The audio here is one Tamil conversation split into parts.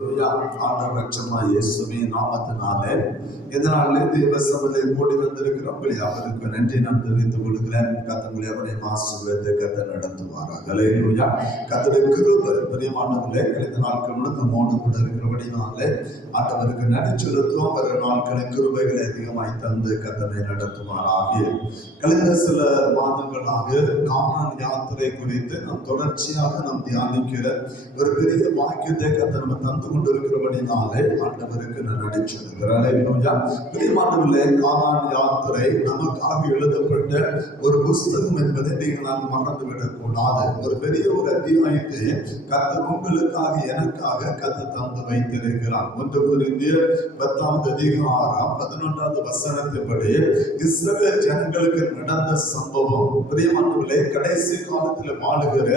ஆண்டவர் இயேசுவின் நாமத்தினாலே இந்த நாளிலே தேவ சபையிலே கூடி வந்திருக்கிறோம். அவருக்கு நன்றி நான் தெரிவித்துக் கொள்கிறேன். கர்த்தர் அவரை ஆசீர்வதித்து கர்த்தர் நடத்துவாராக. ஹல்லேலூயா. கர்த்தருடைய கிருபை பிரியமானவர்களே, இந்த நாட்கள் முழுக்க நம்மோடு கூட இருக்கிறபடினாலே ஆண்டவருக்கு நன்றி செலுத்துவோம். வர நாட்களின் கிருபைகளை அதிகமாய் தந்து கர்த்தரை நடத்துவாராக. கழிந்த சில மாதங்களாக கானான் யாத்திரை குறித்து நாம் தொடர்ச்சியாக நாம் தியானிக்கிற ஒரு பெரிய வாக்கியத்தை கர்த்தர் நம்ம தந்து கொண்டிருக்கிறபடினாலே ஆண்டவருக்கு நான் நடிச்சிருக்கிறேன். பிரியமானவர்களே, கானான் யாத்திரை நமக்காக எழுதப்பட்ட ஒரு புஸ்தகம் என்பதை நீங்கள் நாம் மறந்துவிடக் கூடாது. ஒரு பெரிய ஒரு அத்தியாயத்தை கர்த்தர் உங்களுக்காக எனக்காக கர்த்தர் தந்து வைத்திருக்கிறார். 1 கொரிந்தியர் 10வது அதிகாரம் 11வது வசனத்தின்படி இஸ்ரவேல் ஜனங்களுக்கு நடந்த சம்பவம். பிரியமானவர்களே, கடைசி காலத்தில் வாழுகிற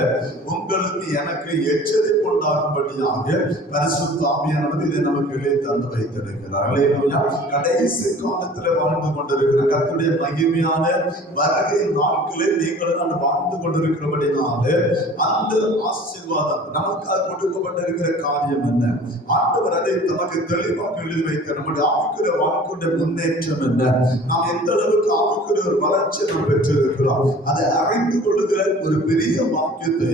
உங்களுக்கு எனக்கு எச்சரிப்பு உண்டாகும்படியாக பரிசுத்த ஆவியானவர் இதை நமக்கு எழுதி தந்து வைத்திருக்கிறார். ஹல்லேலூயா. கடைசி காலத்தில் வாழ்ந்து கொண்டிருக்கிற கர்த்தருடைய மகிமையான வருகை நாட்களில் நீங்கள் நான் வாழ்ந்து கொண்டிருக்கிறபடினாலே அந்த ஆசீர்வாதம் நமக்காக கொடுக்கப்பட்டிருக்கிற காரியம் என்ன? ஆண்டவர் அதை நமக்கு தெளிவாக எழுதி வைக்க நம்முடைய ஆவிக்குரிய வாழ்க்கையுடைய முன்னேற்றம் என்ன? நாம் எந்த அளவுக்கு ஆவிக்குரிய ஒரு வளர்ச்சி நாம் பெற்றிருக்கிறோம் அதை அறிந்து கொள்ளுகிற ஒரு பெரிய வாக்கியத்தை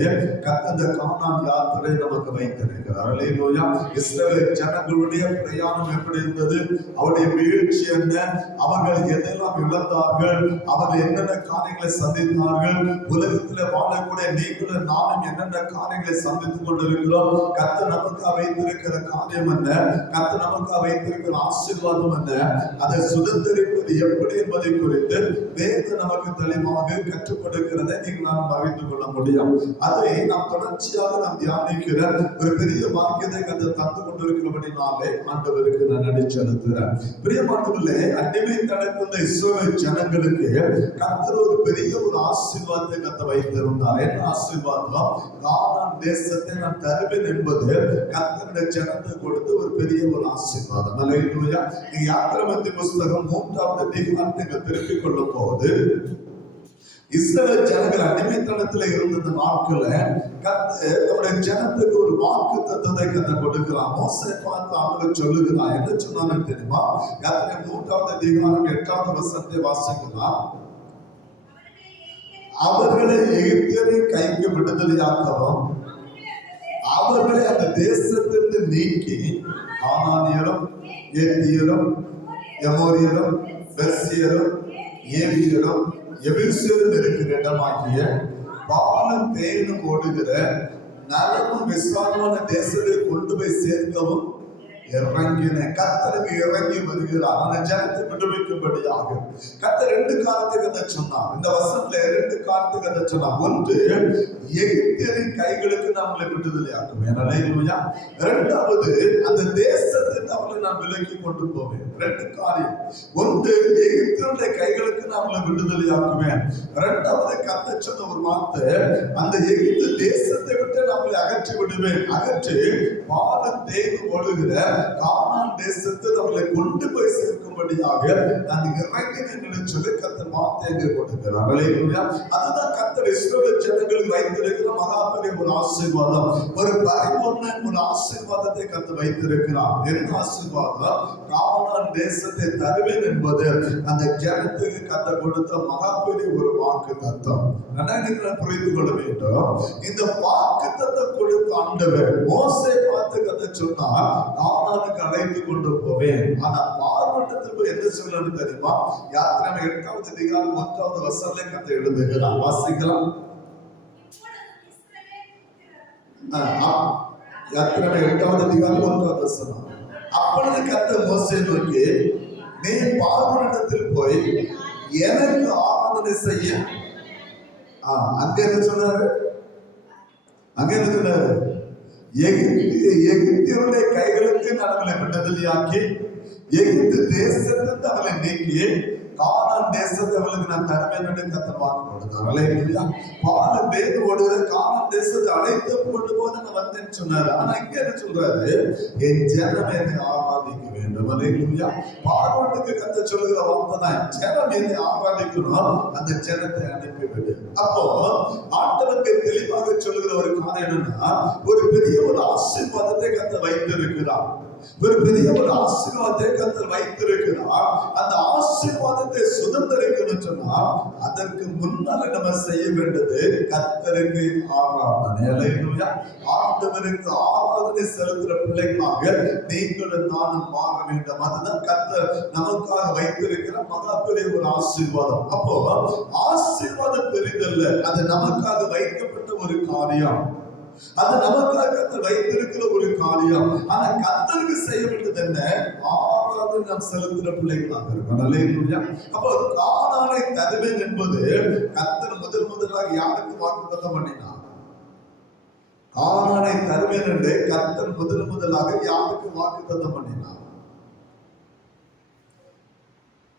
கர்த்தர் கானான் யாத்திரை நமக்கு வைத்திருக்கிறார். ஹல்லேலூயா. இஸ்ரவேல் ஜனங்களுடைய பிரயாணம் எப்படி இருந்தது? அவருடைய வீழ்ச்சி என்ன? அவர்கள் எதெல்லாம் இழந்தார்கள்? அவர்கள் என்னென்ன காரியங்களை சந்தித்தார்கள்? உலகத்தில் வாழக்கூடிய நீங்களும் நானும் என்னென்ன காரியங்களை சந்தித்துக் கொண்டிருக்கிறோம்? கர்த்தர் நமக்கு வைத்திருக்கிற காரியம் என்ன? கர்த்தர் நமக்கு வைத்திருக்கிற ஆசீர்வாதம் என்ன? அதை சுதந்திரிப்பது எப்படி என்பதை குறித்து வேதம் நமக்கு தெளிவாக கற்றுக் கொடுக்கிறதை நீங்கள் நாம் அறிந்து கொள்ள முடியும். அதை நாம் தொடர்ச்சியாக நாம் தியானிக்கிற ஒரு பெரிய வாக்கியத்தை கர்த்தர் தந்து கொண்டிருக்கிறபடினாலே ஆண்டவருக்கு நான் நன்றி செலுத்துகிறேன். பிரியமானவர்களே, அடிமை தனக்குள்ள இஸ்ரவேல் ஜனங்களுக்கு கர்த்தர் ஒரு பெரிய ஒரு ஆசீர்வாதத்தை கர்த்தர் வைத்திருந்தார். என்ன ஆசீர்வாதம்? கானான் தேசத்தை நான் தருவேன் என்பது கர்த்தருடைய ஜனத்துக்கு கொடுத்த ஒரு பெரிய ஒரு ஆசீர்வாதம். ஹல்லேலூயா. நீங்க யாத்திராகமத்தின் புஸ்தகம் 3வது அதிகாரத்தை திருப்பிக் கொள்ளும் போது இஸ்ரவேல் ஜனங்கள் அடிமைத்தனத்தில் இருந்த நாட்கள கர்த்தர் தன்னுடைய ஜனத்துக்கு ஒரு வாக்கு தத்தத்தை கர்த்தர் கொடுக்கிறார். மோசே பார்த்து ஆண்டவர் சொல்லுகிறார். என்ன சொன்னாலும் தெரியுமா? யாத்திராகமம் 3வது அதிகாரம் 8வது வசனத்தை வாசிக்கலாம். அவர்களை எகிப்தியரின் கைக்கு விடுதலையாக்கவும் அவர்களை அந்த தேசத்திலிருந்து நீக்கி கானானியரும் ஏத்தியரும் எமோரியரும் பெர்சியரும் ஏவியரும் எபிரேயரும் இருக்கிற இடமாகிய பாலும் தேனும் ஓடுகிற நலமும் விசாலமான தேசத்தை கொண்டு போய் சேர்க்கவும் இறங்கின கர்த்தருக்கு இறங்கி வருகிறார். அந்த ஜனத்தை விடுவிக்கும்படியாக கர்த்தர் 2 காரியத்தை கர்த்தர் சொன்னார். இந்த வசனத்துல 2 காரியத்தை கர்த்தர் சொன்னார். ஒன்று, எகிப்தியரின் கைகளுக்கு நம்மளை விடுதலையாக்குவேன். ஹல்லேலூயா. இரண்டாவது, அந்த தேசத்தை நம்மளை நான் விலக்கி கொண்டு போவேன். 2 காரியம். ஒன்று, எகிப்தியருடைய கைகளுக்கு நம்மளை விடுதலையாக்குவேன். இரண்டாவது, கர்த்தர் சொன்ன ஒரு வார்த்தை, அந்த எகிப்து தேசத்தை விட்டு நம்மளை அகற்றி விடுவேன். அகற்றி பாலும் தேனும் ஓடுகிற கானான் தேசத்தை நம்மளை கொண்டு போய் சேர்க்கும்படியாக நான் இறங்கினேன் என்று சொல்லி கர்த்தர் வார்த்தையை கொடுக்கிறார். ஹல்லேலூயா. அதுதான் கர்த்தர் இஸ்ரவேல் ஜனங்களுக்கு வைத்திருக்கிற மகா பெரிய ஒரு ஆசீர்வாதம். ஒரு பரிபூர்ண ஒரு ஆசீர்வாதத்தை கர்த்தர் வைத்திருக்கிறார். என்ன ஆசீர்வாதம்? கானான் தேசத்தை தருவேன் என்பது அந்த ஜனத்துக்கு கர்த்தர் கொடுத்த மகா பெரிய ஒரு வாக்கு தத்தம். நீங்கள் புரிந்து கொள்ள வேண்டும். இந்த வாக்கு தத்தம் கொடுத்த ஆண்டவர் மோசே பார்த்து கர்த்தர் சொன்னார், கானானுக்கு அழைத்து கொண்டு போவேன். ஆனா பார்வட்டத்துக்கு என்ன சொல்லணும் தெரியுமா? யாத்திராகமம் 8வது அதிகாரம் 1வது வசனத்திலே கர்த்தர் எழுதுகிறார். வாசிக்கலாம். யாத்திராகமம் 8வது அதிகாரம் 1வது வசனம். அப்பொழுது கர்த்தர் மோசேயை நோக்கி, நீ பார்வட்டத்தில் போய் எனக்கு ஆராதனை செய்ய. அங்க என்ன சொன்னாரு? அங்க என்ன சொன்னாரு? எகிப்தியருடைய கைகளுக்கு நம்மளை விடுதலையாக்கி எகிப்து தேசத்தை அவளை நீக்கி கானான் தேசத்தை அவளுக்கு நான் தருவேன் என்று கர்த்தர் வாக்கு கொடுத்தார். அல்லேலூயா. பாலும் தேனும் ஓடுகிற கானான் தேசத்தை அழைத்து கொண்டு போக நான் வந்தேன்னு சொன்னாரு. ஆனா இங்க என்ன சொல்றாரு? என் ஜனம் என்னை ஆராதிக்க வேண்டும். அல்லேலூயா. பார்வோனுக்கு கர்த்தர் சொல்லுகிற வார்த்தை தான், ஜனம் என்னை ஆராதிக்கணும், அந்த ஜனத்தை அனுப்பிவிடு. அப்போ ஆண்டவருக்கு தெளிவாக சொல்லுகிற ஒரு காரியம் என்னன்னா, ஒரு பெரிய ஒரு ஆசீர்வாதத்தை கர்த்தர் வைத்திருக்கிறார். ஒரு பெரிய ஒரு ஆசீர்வாதத்தை கர்த்தர் வைத்திருக்கிறார். அந்த ஆசீர்வாதத்தை சுதந்திரிக்கணும் சொன்னா அதற்கு முன்னால நம்ம செய்ய வேண்டியது கர்த்தருக்கு ஆராதனை. அல்லேலூயா. ஆண்டவருக்கு ஆராதனை செலுத்துற பிள்ளைகளாக நீங்களும் நானும் மாற வேண்டும். அதுதான் கர்த்தர் நமக்காக வைத்திருக்கிற மகா பெரிய ஒரு ஆசீர்வாதம். அப்போ ஆசீர்வாதம் பெரிதல்ல, அது நமக்காக வைக்கப்பட்ட ஒரு காரியம், அது நமக்காக கர்த்தர் வைத்திருக்கிற ஒரு காரியம். ஆனா கர்த்தருக்கு செய்ய வேண்டியது என்ன? ஆராதனை நாம் செலுத்துற பிள்ளைகளாக இருக்கணும். அல்லேலூயா. அப்போ கானானை தருவேன் என்பது கர்த்தர் முதலாக யாருக்கு வாக்குத்தத்தம் பண்ணினார்? கானானை தருவேன் என்று கர்த்தர் முதலாக யாருக்கு வாக்குத்தத்தம் பண்ணினார்?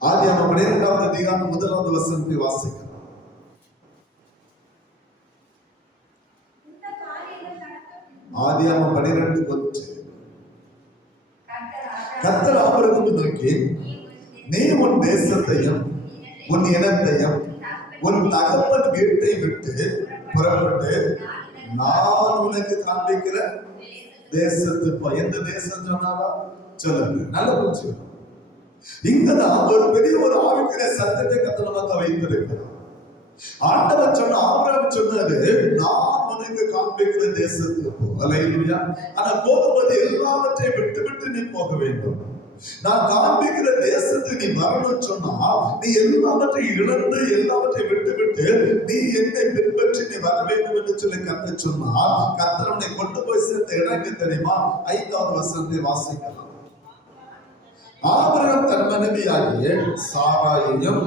ஆதியாகமம் 12வது அதிகாரம் 1வது வசனத்தை வாசிக்கலாம். ஆதியாகமம் 12:1. கர்த்தர் ஆபிரகாமை நோக்கி, நீ உன் தேசத்தையும் உன் இனத்தையும் உன் தகப்பன் வீட்டை விட்டு புறப்பட்டு நான் உனக்கு காண்பிக்கிற தேசத்துக்கு. எந்த தேசம் சொன்னாரா? சொல்லுங்க, நல்ல புரிச்சு. இங்கதான் ஒரு பெரிய ஒரு ஆவிக்குரிய சத்தத்தை கர்த்தர் நமக்கு வைத்திருக்கிறார். ஆண்டவர் சொன்ன, ஆபிரகாம் சொன்னாரு, நான் உனக்கு காண்பிக்கிற தேசத்துக்கு போ. அல்லேலூயா. ஆனா போகும்போது எல்லாவற்றையும் விட்டு விட்டு நீ போக வேண்டும். நான் காண்பிக்கிற தேசத்துக்கு நீ வரணும்னு சொன்னா நீ எல்லாவற்றையும் இழந்து எல்லாவற்றையும் விட்டு விட்டு நீ என்னை பின்பற்றி நீ வர வேண்டும் என்று சொல்லி கர்த்தர் சொன்னா, கர்த்தர் உன்னை கொண்டு போய் சேர்த்த இடம் தெரியுமா? 5வது வசனத்தை வாசிக்கலாம். ஆபிரகாம் தன் மனைவியாகிய சாராயையும்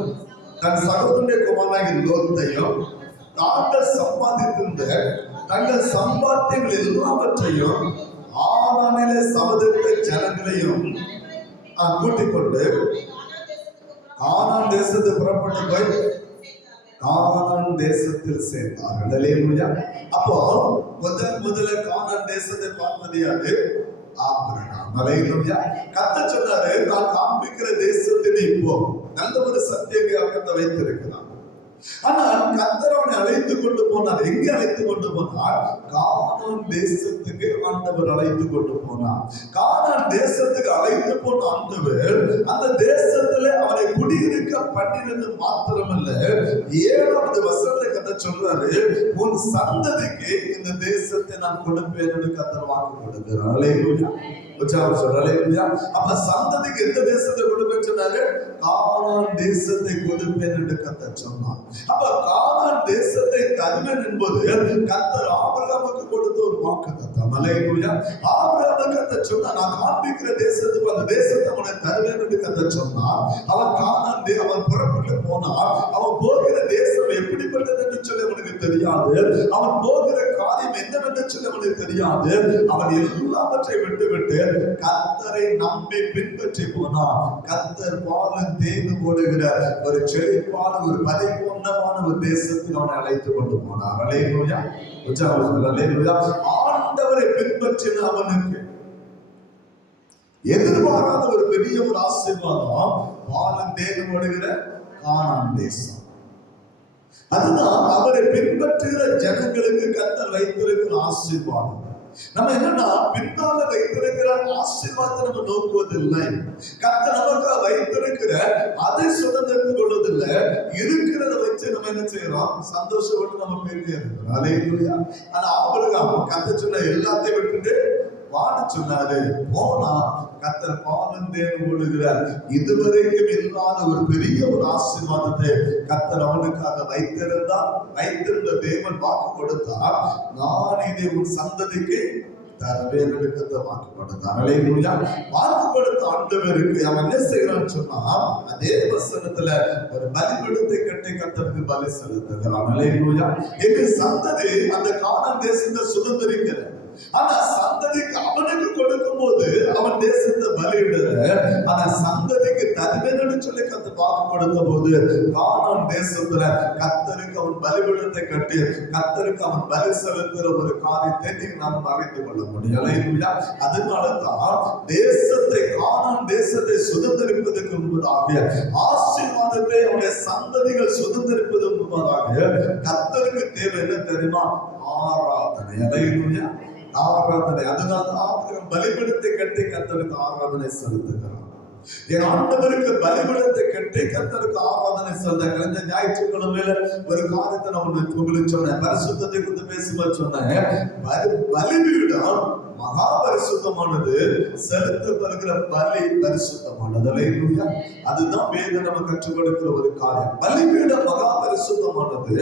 தன் சகோதரனுடைய குமாரனாகிய லோத்தையும் தாங்கள் சம்பாதித்திருந்த தங்கள் சம்பாத்தியங்கள் எல்லாவற்றையும் ஆதானிலே சமதித்த ஜனங்களையும் கூட்டிக் கொண்டு கானான் தேசத்துக்கு புறப்பட்டு போய் கானான் தேசத்தில் சேர்ந்தார்கள். அல்லேலூயா. அப்போ முதல்ல கானான் தேசத்தை பார்த்தது யாரு? ஆபிரகாம். அல்லேலூயா. கர்த்தர் சொன்னாரு, நான் காண்பிக்கிற தேசத்தில் நீ போ. நல்ல ஒரு சத்தியத்தை வைத்திருக்கிறார். ஆனால் கர்த்தர் அவனை அழைத்து கொண்டு போனார். எங்கே அழைத்து கொண்டு போனார்? கானான் தேசத்துக்கு ஆண்டவர் அழைத்து கொண்டு போனார். கானான் தேசத்துக்கு அழைத்து போன ஆண்டவர் அந்த தேசத்துல அவனை குடியிருக்க பண்ணினது மாத்திரமல்ல, 7வது வசனத்தை கர்த்தர் சொல்றாரு, உன் சந்ததிக்கு இந்த தேசத்தை நான் கொடுப்பேன் என்று கர்த்தர் வாக்கு கொடுக்கிறார். அல்லேலூயா. அல்லேலூயா. அப்ப சந்ததிக்கு எந்த தேசத்தை கொடுப்பேன்னு சொன்னாரு? கானான் தேசத்தை கொடுப்பேன் என்று கர்த்தர் சொன்னார். அப்ப கானான் தேசத்தை தருவேன் என்பது கர்த்தர் ஆபிரகாமுக்கு கொடுத்த ஒரு வாக்குத்தத்தம். அல்லேலூயா. ஆபிரகாமுக்கு கர்த்தர் சொன்னார், நான் காண்பிக்கிற தேசத்துக்கு அந்த தேசத்தை அவனை தருவேன் என்று கர்த்தர் சொன்னார். அவன் கானான் அவன் புறப்பட்டு போனார். அவன் போகிற தேசம் எப்படிப்பட்டது என்று சொல்லி அவனுக்கு தெரியாது. அவன் போகிற காரியம் என்னவென்று சொல்லி அவனுக்கு தெரியாது. அவன் எல்லாவற்றையும் விட்டு விட்டு கர்த்தரை நம்பி பின்பற்றி போனான். கர்த்தர் பாலும் தேனும் ஓடுகிற ஒரு செழிப்பான ஒரு பரிபூர்ணமான ஒரு தேசத்தில் அவனை அழைத்து கொண்டு போனார். அல்லேலூயா. அல்லேலூயா. ஆண்டவரை பின்பற்றின அவனுக்கு எதிர்பாராத ஒரு பெரிய ஒரு ஆசீர்வாதம் பாலும் தேனும் ஓடுகிற கானான் தேசம். அதுதான் அவரை பின்பற்றுகிற ஜனங்களுக்கு கர்த்தர் வைத்திருக்கிற ஆசீர்வாதம். நம்ம என்னன்னா பின்னால வைத்திருக்கிற ஆசீர்வாதத்தை நம்ம நோக்குவதில்லை. கர்த்தர் நமக்கு வைத்திருக்கிற அதை சுதந்திரத்துக் கொள்வதில்லை. இருக்கிறத வச்சு நம்ம என்ன செய்யறோம்? சந்தோஷப்பட்டு நம்ம போயிட்டே இருக்கிறோம். அல்லேலூயா. ஆனா ஆபிரகாம் கர்த்தர் சொன்ன எல்லாத்தையும் விட்டுட்டு வாழ சொன்னாரு. போனா கர்த்தர் பாலும் தேனும் ஓடுகிறார். இதுவரைக்கும் இல்லாத ஒரு பெரிய ஒரு ஆசீர்வாதத்தை கர்த்தர் அவனுக்காக வைத்திருந்த தேவன் வாக்கு கொடுத்தார். நான் இதை உன் சந்ததிக்கு தருவேன் என்று கர்த்தர் வாக்கு கொடுத்தார். அல்லேலூயா. வாக்கு கொடுத்த ஆண்டவருக்கு அவன் என்ன செய்யறான்னு சொன்னா, அதே வசனத்துல ஒரு பலிபீடத்தை கட்டி கர்த்தருக்கு பலி செலுத்துகிறான். அல்லேலூயா. எங்க சந்ததி அந்த கானான் தேசத்தை சுதந்திரிக்கிற, ஆனா சந்ததிக்கு அவனுக்கு கொடுக்கும் போது அவன் தேசத்தை பலியிடல, ஆனா சந்ததிக்கு தருவேன்னு சொல்லி கர்த்தர் வாக்கு கொடுத்த போது கானான் தேசத்துல கர்த்தருக்கு அவன் பலிபீடத்தை கட்டி கர்த்தருக்கு அவன் பலி செலுத்துற ஒரு காரியத்தை நாம் அறிந்து கொள்ள முடியும். அதனாலதான் தேசத்தை கானான் தேசத்தை சுதந்திரிப்பதற்கு முன்பதாக ஆசீர்வாதத்தை அவருடைய சந்ததிகள் சுதந்திரிப்பதற்கு முன்பதாக கர்த்தருக்கு தேவை என்ன தெரியுமா? ஆராதனை. அல்லேலூயா, ஆராதனை. அதனால்தான் பலிபீடத்தை கட்டி கர்த்தருக்கு ஆராதனை செலுத்துகிறார். என் ஆண்டவருக்கு பலிபீடத்தை கட்டி கர்த்தருக்கு ஆராதனை செலுத்த. இந்த ஞாயிற்றுக்கிழமையில ஒரு காரியத்தை நான் உங்களுக்கு சொன்னேன், பரிசுத்தத்தை குறித்து பேசும்போது சொன்னேன். பலிபீடம் மகா பரிசுத்தமானது, செலுத்தப்படுகிற பலி பரிசுத்தமானது. அல்லேலூயா, அதுதான் வேதம் நம்ம கற்றுக் கொடுக்கிற ஒரு காரியம். பலிபீடம் மகா பரிசுத்தமானது,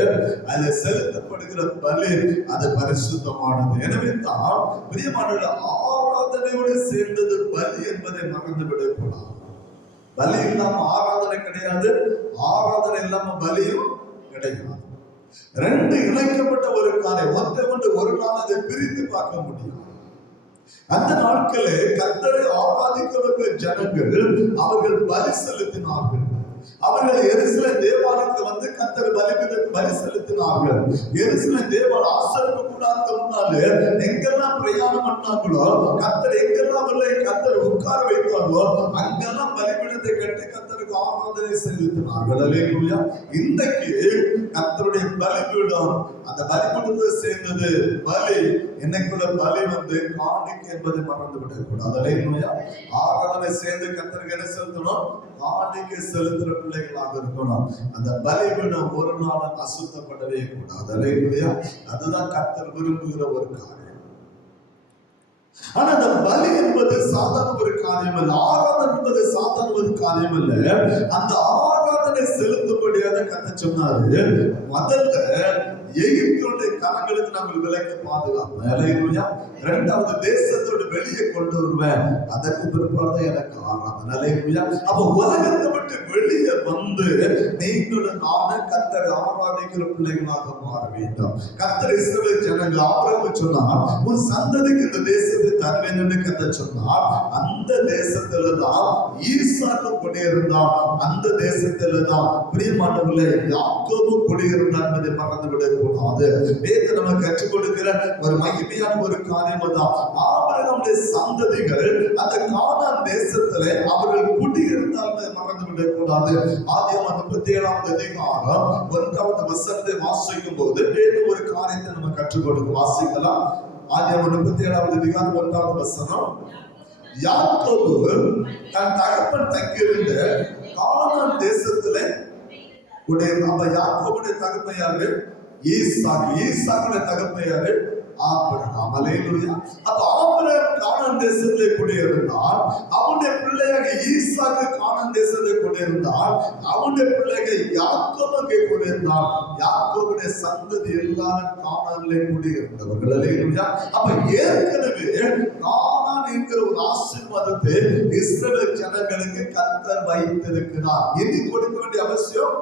அது செலுத்தப்படுகிற பலி அது பரிசுத்தமானது. எனவே தான் பிரியமானவர்களே, ஆராதனையோடு சேர்ந்தது பலி என்பதை மறந்து விடக்கூடாது. பலி இல்லாம ஆராதனை கிடையாது, ஆராதனை இல்லாம பலியும் கிடையாது. ரெண்டு இணைக்கப்பட்ட ஒரு காரியம். ஒன்று ஒரு நாள் அதை பிரித்து பார்க்க முடியும். அந்த நாட்களே கர்த்தரை ஆராதிக்கிறவர்கள் ஜனங்கள் அவர்கள் பலி செலுத்தினார்கள். அவர்கள் எருசலேம் தேவாலயத்துக்கு வந்து கர்த்தர் பலி செலுத்தினார்கள். எருசலேம் தேவாலய ஆசரிப்பு கூடாரத்துக்கு முன்னாலே எங்கெல்லாம் பிரயாணம் பண்ணாங்களோ, கர்த்தர் எங்கெல்லாம் கர்த்தர் உட்கார வைத்தார்களோ அங்கெல்லாம் பலிபீடத்தை கட்டி கர்த்தருக்கு ஆராதனை செலுத்தினார்கள். அல்லேலூயா, இன்றைக்கு கர்த்தருடைய பலிபீடம், அந்த பலிபீடத்தை சேர்ந்தது பலி. என்னைக்குள்ள பலி வந்து காணிக்கை என்பதை மறந்து விடக்கூடாது. அல்லேலூயா, ஆராதனை சேர்ந்து கர்த்தருக்கு என்ன செலுத்தணும்? காணிக்கை செலுத்துற பிள்ளைகளாக இருக்கணும். அந்த பலிபீடம் ஒரு நாள் அசுத்தப்படவே கூடாது. அல்லேலூயா, அதுதான் கர்த்தர் விரும்புகிற ஒரு காரியம். ஆனா அந்த பலி என்பது சாதாரண ஒரு காரியம் அல்ல, ஆராதனை என்பது சாதாரண ஒரு காரியம் அல்ல. அந்த ஆராதனை செலுத்தும்படியாக கர்த்தர் சொன்னாரு, முதல்ல எகிப்துடைய கரங்களுக்கு நாங்கள் விலக்கி பாதுகாப்போம். அல்லேலூயா, இரண்டாவது தேசத்தோடு வெளியே கொண்டு வருவேன், அதற்கு பிற்பாடு எனக்கு ஆராதனை. அல்லேலூயா, அப்ப உலகத்தை விட்டு வெளியே வந்து நீங்களும் நானும் கர்த்தரை ஆராதிக்கிற பிள்ளைகளாக மாற வேண்டும். கர்த்தர் இஸ்ரவேல் ஜனங்கள் ஆபிரகாமுக்கு சொன்னார், உன் சந்ததிக்கு இந்த தேசத்தை தருவேன் என்று கர்த்தர் சொன்னார். அந்த தேசத்துல தான் ஈசாக்கு குடியிருந்தான், அந்த தேசத்துல தான் பிரியமானவர்களே யாக்கோபு குடியிருந்தான் என்பதை மறந்துவிட கூடாது. வேதம் நமக்கு கற்றுக் கொடுக்கிற ஒரு மகிமையான ஒரு காரியம் தான். ஆபிரகாமுடைய சந்ததிகள் அந்த கானான் தேசத்திலே அவர்கள் குடியிருந்தால் மறந்துவிடக் கூடாது. ஆதியாகமம் 37வது அதிகாரம் 1வது வசனத்தை வாசிக்கும் போது வேதம் ஒரு காரியத்தை நம்ம கற்றுக் கொடுக்கும். வாசிக்கலாம். ஆதியாகமம் 37வது அதிகாரம் 1வது வசனம். யாக்கோபு தன் தகப்பன் தங்கியிருந்த கானான் தேசத்திலே குடியிருந்தான். அப்ப யாக்கோபுடைய தகப்பன் யாரு? ஈசாக்கு. ஈசாக்குடைய தகப்பன் யாரு? ஆபிரகாம். அல்லேலூயா, அப்ப ஆபிரகாம் கானான் தேசத்திலே குடியிருந்தான். அவனுடைய பிள்ளையாக ஈசாக்கு கானான் தேசத்திலே குடியிருந்தான். அவனுடைய பிள்ளைகள் யாக்கோபு குடியிருந்தான். யாக்கோபுடைய சந்ததி எல்லாரும் கானானிலே குடியிருந்தவர்கள். அல்லேலூயா, அப்ப ஏற்கனவே கானான் என்கிற ஒரு ஆசீர்வாதத்தை இஸ்ரவேல் ஜனங்களுக்கு கர்த்தர் வைத்திருக்கிறார். இனி கொடுக்க வேண்டிய அவசியம்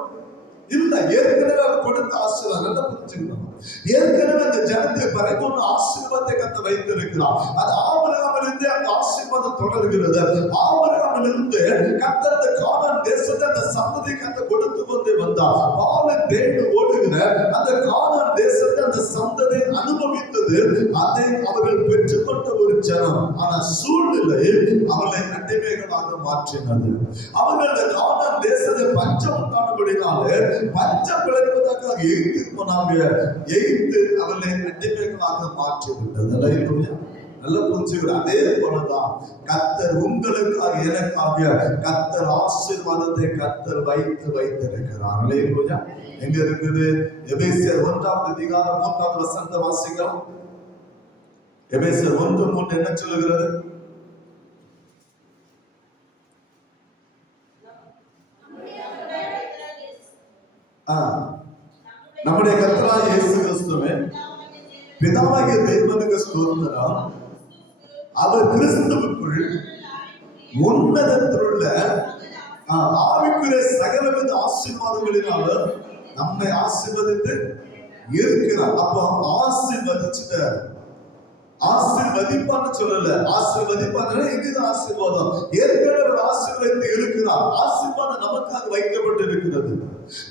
இல்ல. ஏற்கனவே அவர் கொடுத்த ஆசீர்வாதம் புரிஞ்சுக்கணும். ஏற்கனவே அந்த ஜனத்தை பரிபூர்ண ஆசீர்வாதத்தை கர்த்தர் வைத்திருக்கிறார். அது ஆபிரகாமிலிருந்து அந்த ஆசீர்வாதம் தொடர்கிறது. ஆபிரகாமிலிருந்து கர்த்தர் அந்த கானான் தேசத்தை அந்த சந்ததி கர்த்தர் கொடுத்து கொண்டே வந்தார். பாலை தேடி ஓடுகிற அந்த கானான் தேசத்தை அந்த சந்ததி அனுபவித்தது. அதை அவர்கள் பெற்றுக்கொண்ட ஒரு ஜனம். ஆனா சூழ்நிலை அவர்களை அடிமைகளாக மாற்றினது. அவர்கள் அந்த கானான் தேசத்தை பஞ்சம் உண்டானபடினாலே பஞ்சம் விளைவதற்காக எகிப்து போனாங்க. எகிப்து அவர்களை அடிமைகளாக மாற்றிவிட்டது. அல்லேலூயா, நல்லா புரிஞ்சுக்கிற. அதே போலதான் கர்த்தர் உங்களுக்காக எனக்காக கர்த்தர் ஆசீர்வாதத்தை கர்த்தர் வைத்திருக்கிறார். அல்லேலூயா, எங்க இருக்குது? எபேசியர் 1வது அதிகாரம் 3வது வசனத்தை வாசிக்கலாம். எபேசியர் 1:3 என்ன சொல்லுகிறது? நம்முடைய கர்த்தராகிய இயேசு கிறிஸ்துவே பிதாவாகிய தேவனுக்கு ஸ்தோத்திரம். அவர் கிறிஸ்துவுக்குள் உன்னதத்திலுள்ள ஆவிக்குரிய சகலவித ஆசீர்வாதங்களினால நம்மை ஆசீர்வதித்து இருக்கிறார். அப்போ ஆசீர்வதிச்சுட்டார். ஆசீர்வதிப்பான்னு சொல்லல, ஆசீர்வதிப்பான இதுதான் ஆசீர்வாதம். ஏற்கனவே ஒரு ஆசீர்வதித்து இருக்கிறார். ஆசீர்வாதம் நமக்காக வைக்கப்பட்டு இருக்கிறது.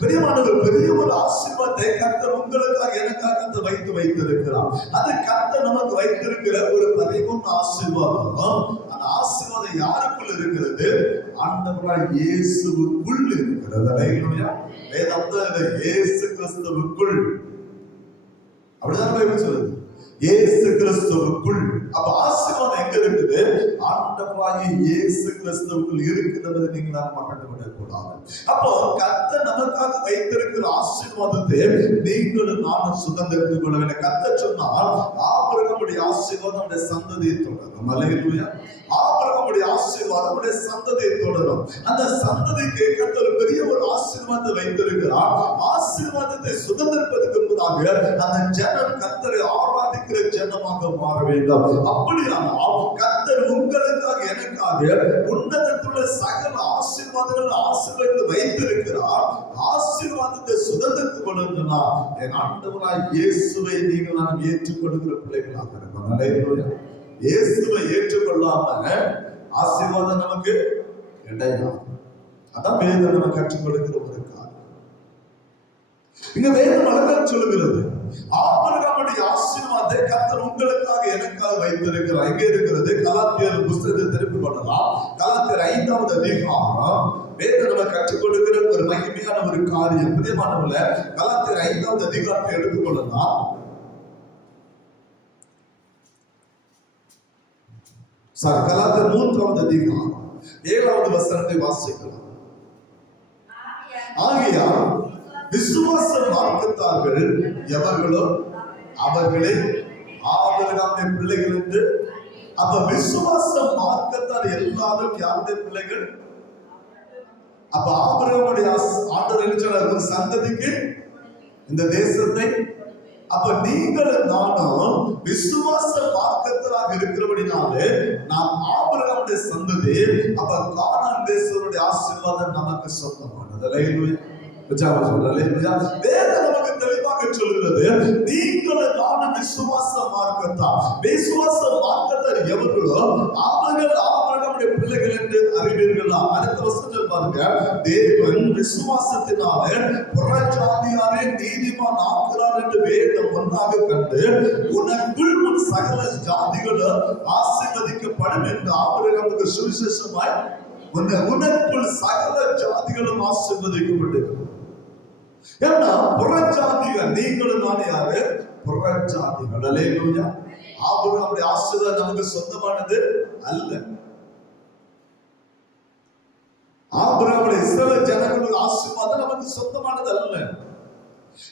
பெரியமானவர், பெரிய ஒரு ஆசீர்வாதத்தை கர்த்தர் உங்களுக்காக எனக்காக அந்த வைத்திருக்கிறார். அது கர்த்தர் நமக்கு வைத்திருக்கிற ஒரு பரிபூர்ண ஆசீர்வாதம். அந்த ஆசீர்வாதம் யாருக்குள் இருக்கிறது? ஆண்டவராய் இயேசுவுக்குள் இருக்கிறது. அல்லேலூயா. வேதம் இயேசு கிறிஸ்துவுக்குள், அப்படிதான் பைபிள் சொல்லுது, இயேசு கிறிஸ்துவுக்குள். அப்ப ஆசீர்வாதம் எங்க இருக்குது? ஆண்டவராகிய இயேசு கிறிஸ்துவுக்குள் இருக்கிறது. நீங்க மறந்து விடக்கூடாது. அப்போ கர்த்தர் நமக்காக வைத்திருக்கிற ஆசீர்வாதத்தை நீங்களும் நானும் சுதந்திரித்துக் கொள்ள வேண்டும். கர்த்தர் சொன்னால் ஆபிரகாமுடைய ஆசீர்வாதம் அவருடைய சந்ததியை தொடரும். அல்லேலூயா. ஆபிரகாமுடைய ஆசீர்வாதம் அவருடைய சந்ததியை தொடரும். அந்த சந்ததிக்கு கர்த்தர் பெரிய ஒரு ஆசீர்வாதத்தை வைத்திருக்கிறார். ஆசீர்வாதத்தை சுதந்திரிப்பதற்கு முன்பதாக அந்த ஜனம் கர்த்தரை ஆராதிக்கிற ஜனமாக மாற வேண்டும். அப்படியானால் கர்த்தர் உங்களுக்காக எனக்காக உன்னதத்துள்ள சகல ஆசீர்வாதங்கள் ஆசீர்வதித்து வைத்திருக்கிறார். ஆசீர்வாதத்தை சுதந்திரித்துக் கொள்ளுங்கன்னா என் ஆண்டவராய் இயேசுவை நீங்கள் நான் ஏற்றுக்கொள்கிற பிள்ளைகளாக இருக்கணும். அல்லேலூயா. இயேசுவை ஏற்றுக்கொள்ளாம ஆசீர்வாதம் நமக்கு கிடையாது. அதான் வேதம் நமக்கு கற்றுக் கொடுக்கிற ஒரு காரணம். இங்க வேதம் அழகாக சொல்லுகிறது, ஆபிரகாமுடைய ஆசீர்வாதத்தை கர்த்தர் உங்களுக்காக எனக்காக வைத்திருக்கிறார். எங்க இருக்கிறது? கலாத்தியர் புத்தகத்தை திருப்பி கொள்ளலாம். கலாத்தியர் 5வது அதிகாரம் வேதம் நம்ம கற்றுக் கொடுக்கிற ஒரு மகிமையான ஒரு காரியம். பிரியமானவர்களே, கலாத்தியர் 5வது அதிகாரத்தை எடுத்துக்கொள்ளலாம். கலாத்தியர் 3வது அதிகாரம் 7வது வசனத்தை வாசிக்கலாம். ஆகையால் விசுவாச மார்க்கத்தார்கள் எவர்களோ அவர்களே ஆபிரகாமுடைய பிள்ளைகள் என்று. அப்ப விசுவாச மார்க்கத்தார் எல்லாரும் யாருடைய பிள்ளைகள்? அப்ப ஆபிரகாமுடைய ஆண்டவர் சந்ததிக்கு இந்த தேசத்தை. அப்ப நீங்கள் நானும் விசுவாச மார்க்கத்தாராக இருக்கிறபடினாலே நாம் ஆபிரகாமுடைய சந்ததி. அப்ப கானான் தேசத்துடைய ஆசீர்வாதம் நமக்கு சொந்தமானது. அல்லேலூயா. வேதம் நமக்கு தெளிவாக சொல்கிறது, நீங்கள் நானும் விசுவாச மார்க்கத்தார். விசுவாச மார்க்கத்தார் எவர்களோ அவர்கள் ஆபிரகாமுடைய பிள்ளைகள் என்று அறிவீர்களா? அடுத்த வசனத்தில் பாருங்க, தேவன் விசுவாசத்தினாலே புறஜாதியாரை நீதிமான் ஆக்குகிறார் என்று வேதம் ஒன்றாக கண்டு உனக்குள் உன் சகல ஜாதிகளும் ஆசீர்வதிக்கப்படும் என்று ஆபிரகாமுக்கு சுவிசேஷமாய் உனக்குள் சகல ஜாதிகளும் ஆசீர்வதிக்கப்பட்டிருக்கிறது. ஏன்னா புறஜாதிகள், நீங்களும் நான் யாரு? புறஜாதிகள். அல்லேலூயா. ஆபிரகாமுடைய ஆசீர்வாதம் நமக்கு சொந்தமானது அல்ல. ஆபிரகாமுடைய இஸ்ரவேல் ஜனங்களுடைய ஆசீர்வாதம் நமக்கு சொந்தமானது அல்ல.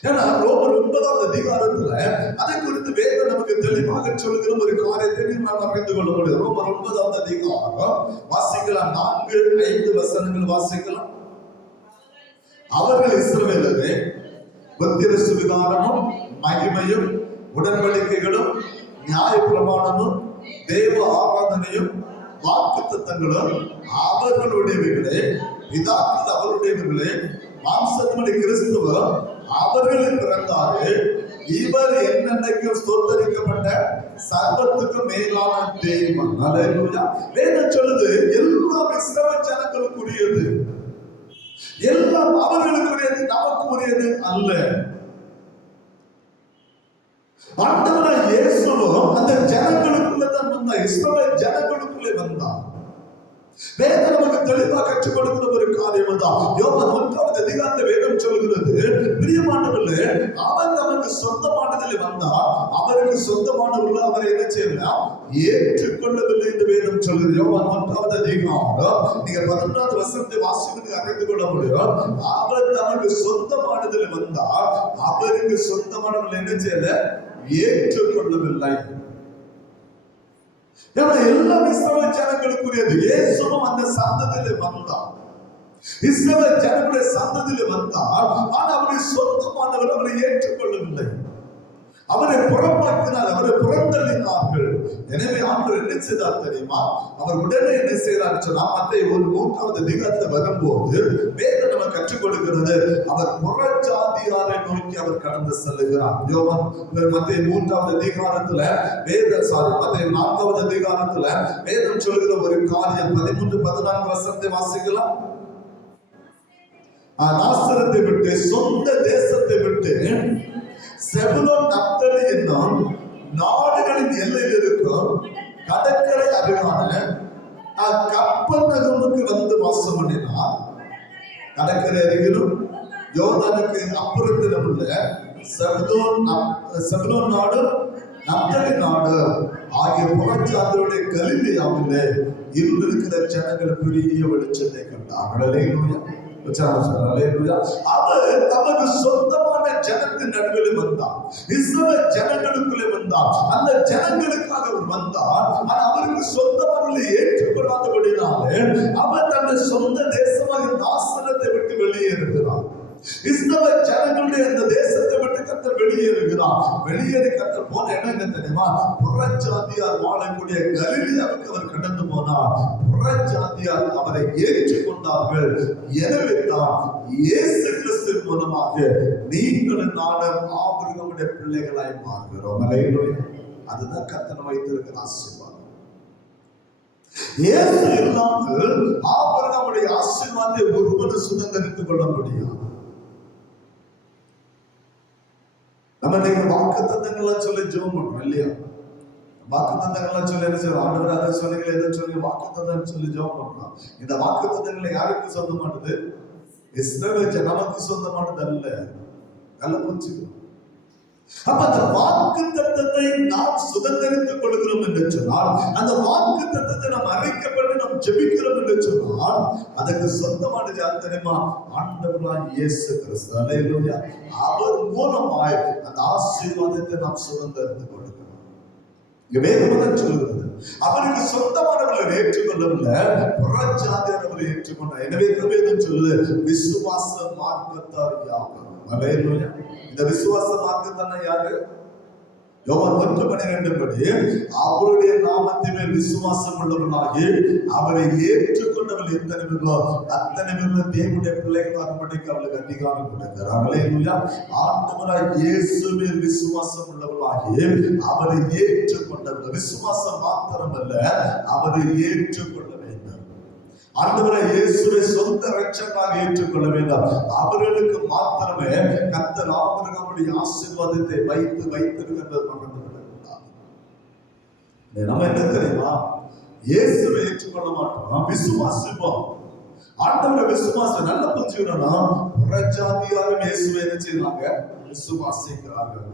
ஏன்னா ரோமர் 9வது அதிகாரத்துல அதை குறித்து வேதம் நமக்கு தெளிவாக சொல்லுகிற ஒரு காரியத்தை நாம் அறிந்து கொள்ள முடியும். ரோமர் 9வது அதிகாரம் வாசிக்கலாம். 4-5 வசனங்கள் வாசிக்கலாம். அவர்கள் இஸ்ரவேலரே, புத்திர சுவிகாரமும் மகிமையும் உடன்படிக்கைகளும் நியாய பிரமாணமும் தேவ ஆராதனையும் வாக்குத்தத்தங்களும் அவர்களுடையவர்களே, பிதாக்கள் அவருடையவர்களே, மாம்சத்தினுடைய கிறிஸ்துவ அவர்களில் பிறந்தாரு. இவர் என்னென்னைக்கும் ஸ்தோத்தரிக்கப்பட்ட சர்வத்துக்கு மேலான தேவன். அல்லேலூயா. வேதம் சொல்லுது, எல்லாம் இஸ்ரவேல் ஜனங்களுக்குரியது, எல்லாம் அவர்களுக்குரியது, நமக்கு உரியது அல்ல. ஆண்டவராய் இயேசுவும் அந்த ஜனங்களுக்குள்ளே தான் வந்தார். இஸ்ரவேல் ஜனங்களுக்குள்ளே வந்தார். வேதம் நமக்கு தெளிவாக கற்றுக் கொடுக்கிற ஒரு காரியம் தான். யோவான் 1வது அதிகாரத்தில் வேதம் சொல்கிறது, பிரியமானவர்களே, அவர் நமக்கு சொந்தமானதில் வந்தார். அவருக்கு சொந்தமானவர்கள் அவரை என்ன செய்யலாம்? ஏற்றுக்கொள்ளவில்லை என்று வேதம் சொல்கிறது. யோவான் 1வது அதிகாரம் நீங்க 11வது வசனத்தை வாசித்து அறிந்து கொள்ள முடியும். அவர் நமக்கு சொந்தமானதில் வந்தார். அவருக்கு சொந்தமானவர்கள் என்ன செய்யல? ஏற்றுக்கொள்ளவில்லை. எல்லாம் இஸ்ரவேல் ஜனங்களுக்குரியது. இயேசுவும் அந்த சந்ததியிலே வந்தார். இஸ்ரவேல் ஜனங்களுடைய சந்ததியிலே வந்தார். ஆனால் அவருடைய சொந்தமானவர் அவரை ஏற்றுக்கொள்ளவில்லை. அவரை புறம்பாக்கினார், அவரை புறந்தள்ளினார்கள். எனவே ஆண்டவர் என்ன செய்தார் தெரியுமா? அவர் உடனே என்ன செய்தார் சொன்னா, மத்தேயு 3வது அதிகாரத்துல வரும்போது வேதம் நம்ம கற்றுக் கொடுக்கிறது, அவர் புறஜாதியாரை நோக்கி அவர் கடந்து செல்லுகிறார். மத்தேயு 3வது அதிகாரத்துல மத்தேயு 4வது அதிகாரத்துல வேதம் சொல்கிற ஒரு காரியம் 13-14 வசனத்தை வாசிக்கலாம். நாசரத்தை விட்டு, சொந்த தேசத்தை விட்டு, செபுலோன் நப்தலி என்னும் நாடுகளின் எல்லையில் இருக்கும் கடற்கரை அருகான கப்பர்நகமுக்கு வந்து வாசம் பண்ணினார். கடற்கரை அருகிலும் யோர்தானுக்கு அப்புறத்திலும் உள்ள செபுலோன் நாடு, நப்தலி நாடு ஆகிய புறஜாதிகளுடைய கலிலேயாவிலே இருக்கிற ஜனங்கள் பெரிய வெளிச்சத்தை கண்டார்கள். அவர் தமது சொந்தமான ஜனத்தின் நடுவில் வந்தார், இஸ்ரவேல் ஜனங்களுக்குள்ளே வந்தார். அந்த ஜனங்களுக்காக அவர் வந்தார். ஆனால் அவருக்கு சொந்தமானவர்களை ஏற்றுக்கொள்ளாதபடினாலே அவர் தன்னுடைய சொந்த தேசமாக நாசரத்தை விட்டு வெளியேறுகிறார். இஸ்ரவேல் ஜனங்களுடைய அந்த தேசத்தை விட்டு கர்த்தர் வெளியேறுகிறார். வெளியேறி கர்த்தர் போன இடம் என்ன தெரியுமா? புறஜாதியார் வாழக்கூடிய கலிலேயாவுக்கு அவர் கடந்து போனார். புறஜாதியார் அவரை ஏற்றுக்கொண்டார்கள். எனவே தான் இயேசு கிறிஸ்து மூலமாக நீங்களும் நானும் ஆபிரகாமுடைய பிள்ளைகளாய் மாறுகிறோம். அதுதான் கர்த்தர் வைத்திருக்கிற ஆசீர்வாதம். இயேசு இல்லாமல் ஆபிரகாமுடைய ஆசீர்வாதத்தை ஒருவனும் சுதந்திரித்துக் கொள்ள முடியாது. நம்ம நீங்க வாக்குத்தத்தங்கள்லாம் சொல்லி ஜெபம் பண்றோம் இல்லையா? வாக்குத்தத்தங்கள்லாம் சொல்லி என்ன செய்வோம்? ஆண்டவர் அதை சொன்னீங்க, எதை சொல்லி வாக்குத்தத்தம் சொல்லி ஜெபம் பண்றோம். இந்த வாக்குத்தத்தங்களை யாருக்கு சொந்தமானது? இஸ்ரவேல் நமக்கு சொந்தமானது அல்ல. நல்லா புரிஞ்சுக்கணும். அப்ப அந்த வாக்குத்தத்தத்தை நாம் சுதந்திரித்துக் கொடுக்கிறோம் என்று சொன்னால், அந்த வாக்குத்தத்தத்தை நாம் அறிக்கப்பட்டு நாம் ஜெபிக்கிறோம் என்று சொன்னால், அதற்கு சொந்தமானது யார் தெரியுமா? ஆண்டவராகிய இயேசு கிறிஸ்து. அல்லேலூயா. அவர் மூலமாய் அந்த ஆசீர்வாதத்தை நாம் சுதந்திரித்துக் கொடுக்கிறோம். வேதம் சொல்கிறது, அவருக்கு சொந்தமானவர்களை ஏற்றுக்கொள்ளவில்லை, புறஜாதியார் அவரை ஏற்றுக்கொண்டார். எனவே வேதம் சொல்லுது, விசுவாச மார்க்கத்தார் யாவர். அல்லேலூயா. இந்த விசுவாச மார்க்கத்தான யாரு? யோவான் 1:12 படி அவருடைய நாமத்தின் மேல் விசுவாசம் உள்ளவர்களாகி அவரை ஏற்றுக்கொண்டவர்கள் எத்தனை பேர்களோ அத்தனை பேர்களும் தேவனுடைய பிள்ளைகளாகும்படிக்கு அவர்களுக்கு அதிகாரம் கொடுக்கிறார். அல்லேலூயா. ஆண்டவராகிய இயேசு மேல் விசுவாசம் உள்ளவர்களாகி அவரை ஏற்றுக்கொண்டவர்கள். விசுவாசம் மாத்திரமல்ல, அவரை ஏற்றுக்கொள்ள வேண்டும். ஆண்டவரை இயேசுவை சொந்த இரட்சகராக ஏற்றுக்கொள்ள வேண்டும். அவர்களுக்கு மாத்திரமே கர்த்தர் ஆபிரகாமுடைய ஆசீர்வாதத்தை வைத்திருக்கின்றது. நம்ம என்ன தெரியுமா? இயேசுவை ஏற்றுக்கொள்ள மாட்டோம், விசுவாசிப்போம். ஆண்டவரை விசுவாசம் நல்ல புரிஞ்சுக்கணும். புறஜாதியாரும் இயேசுவை என்ன செய்யறாங்க? விசுவாசிக்கிறார்கள்.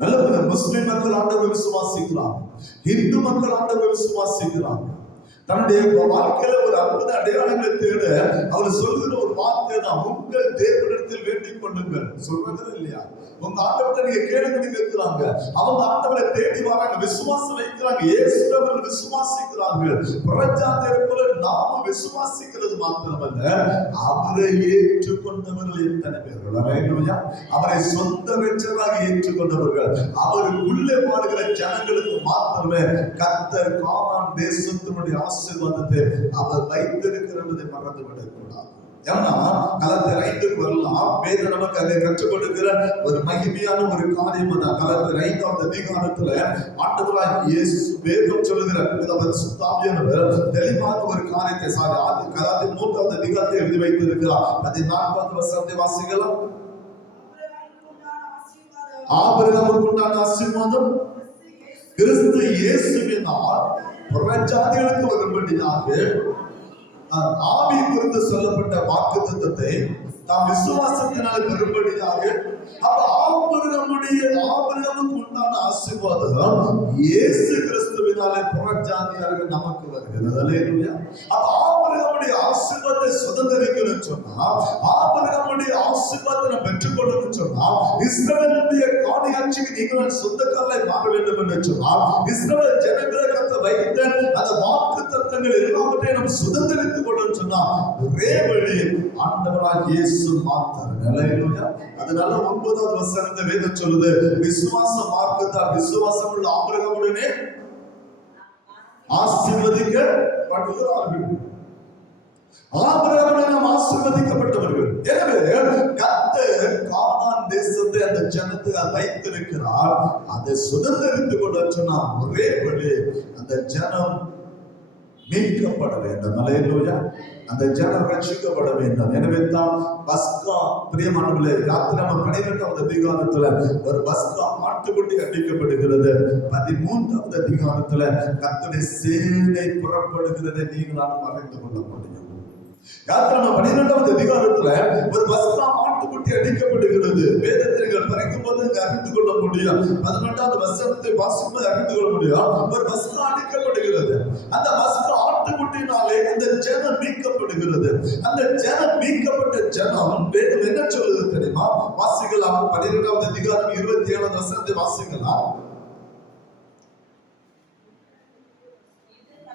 நல்ல முஸ்லிம் மக்கள் ஆண்டவரை விசுவாசிக்கிறாங்க, இந்து மக்கள் ஆண்டவரை விசுவாசிக்கிறாங்க. தன்னுடைய வாழ்க்கையில ஒரு அற்புத அடையாளங்களை தேட அவர் சொல்லுகிற ஒரு வார்த்தை தான், உங்கள் தேவனிடத்தில் வேண்டிக் கொள்ளுங்கள். சொல்றது இல்லையா? உங்க ஆண்டவரை நீங்க கேளுங்க கேட்கிறாங்க. அவங்க ஆண்டவரை தேடி வராங்க, விசுவாசம் வைக்கிறாங்க, இயேசுவை விசுவாசிக்கிறார்கள். புறஜாதியார் போல நாம விசுவாசிக்கிறது மாத்திரமல்ல, அவரை ஏற்றுக்கொண்டவர்கள் எத்தனை பேர்கள்? அல்லேலூயா. அவரை சொந்த இரட்சகராக ஏற்றுக்கொண்டவர்கள். அவருக்குள்ளே வாழ்கிற ஜனங்களுக்கு மாத்திரமே கர்த்தர் கானான் தேசத்தினுடைய ஆசீர்வாதத்தை அவர் வைத்திருக்கிறதை மறந்துவிடக் கூடாது. ஏன்னா கலத்தர் 5க்கு வரலாம். வேதம் நமக்கு அதை கற்றுக் கொடுக்கிற ஒரு மகிமையான ஒரு காரியம் தான். கலத்தர் 5வது அதிகாரத்துல ஆண்டவராகிய இயேசு வேதம் சொல்லுகிற சுத்தாவியானவர் தெளிவான ஒரு காரியத்தை கலாத்தியர் 3வது அதிகாரத்தை எழுதி வைத்திருக்கிறார். 14வது வசனத்தை வாசிக்கலாம். ஆபிரகாமுக்கு உண்டான ஆசீர்வாதம் கிறிஸ்து இயேசுவினால் புறஜாதிகளுக்கு வரும்படியாக ஆவி குறித்து சொல்லப்பட்ட வாக்குத்தத்தத்தை நாம் விசுவாசத்தினால் பெறும்படியாக ஆபிரகாமுக்கு உண்டான ஆசீர்வாதம் இயேசு கிறிஸ்துவினாலே புறஜாதியார்கள் நமக்கு வருகிறது. அல்லேலூயா. அப்ப ஆபிரகாமுடைய ஆசீர்வாதத்தை சுதந்திரிக்கணும்னு சொன்னா, ஆபிரகாமுடைய ஆசீர்வாதத்தை நாம் பெற்றுக்கொள்ளணும்னு சொன்னா, இஸ்ரவேலுடைய காணியாட்சிக்கு நீங்கள் சொந்தக்காரரை மாற வேண்டும் என்று சொன்னால், இஸ்ரவேல் ஜனங்களை கர்த்தர் வைத்த அந்த வாக்குத்தத்தத்தை வாக்குத்தத்தங்கள் எல்லாவற்றையும் நாம் சுதந்திரித்துக் கொள்ள சொன்னா ஒரே வழி ஆண்டவராக இயேசு மாத்திரம். அல்லேலூயா. அதனால 9வது வசனத்தை வேதம் சொல்லுது, விசுவாச மார்க்கத்தால் விசுவாசம் உள்ள ஆபிரகாமுடனே ஆசீர்வதிக்கப்படுகிறார்கள். ஆபிரகாமுடன் நாம் ஆசீர்வதிக்கப்பட்டவர்கள். எனவே கர்த்தர் கானான் தேசத்தை அந்த ஜனத்துக்கு வைத்திருக்கிறார். அதை சுதந்திரித்துக் கொள்ள சொன்னா ஒரே வழி அந்த ஜனம் மீட்கப்பட வேண்டும். அல்லேலூயா. அந்த ஜனம் ரட்சிக்கப்பட வேண்டும். எனவே தான் பஸ்கா பிரியமானவர்களே, யாத்திராகமம் 12வது அதிகாரத்துல ஒரு பஸ்கா ஆட்டுக்குட்டி அடிக்கப்படுகிறது. 13வது அதிகாரத்துல கர்த்தருடைய சேனை புறப்படுகிறதை நீங்களால் அறிந்து கொள்ள முடியும். யாத்திராகமம் 12வது அதிகாரத்துல ஒரு பஸ்கா ஆட்டுக்குட்டி அடிக்கப்படுகிறது. வேதத்தை நீங்கள் படிக்கும் போது அறிந்து கொள்ள முடியும். 18வது வசனத்தை வாசிப்பது அறிந்து கொள்ள முடியும். ஒரு பஸ்கா அடிக்கப்படுகிறது. அந்த பஸ்கா ஆட்டுக்குட்டினாலே அந்த ஜனம் மீட்கப்படுகிறது. அந்த ஜனம் மீட்கப்பட்ட ஜனம் வேதம் என்ன சொல்லுது தெரியுமா? வாசிக்கலாம். 12வது அதிகாரம் 27வது வசனத்தை வாசிக்கலாம்.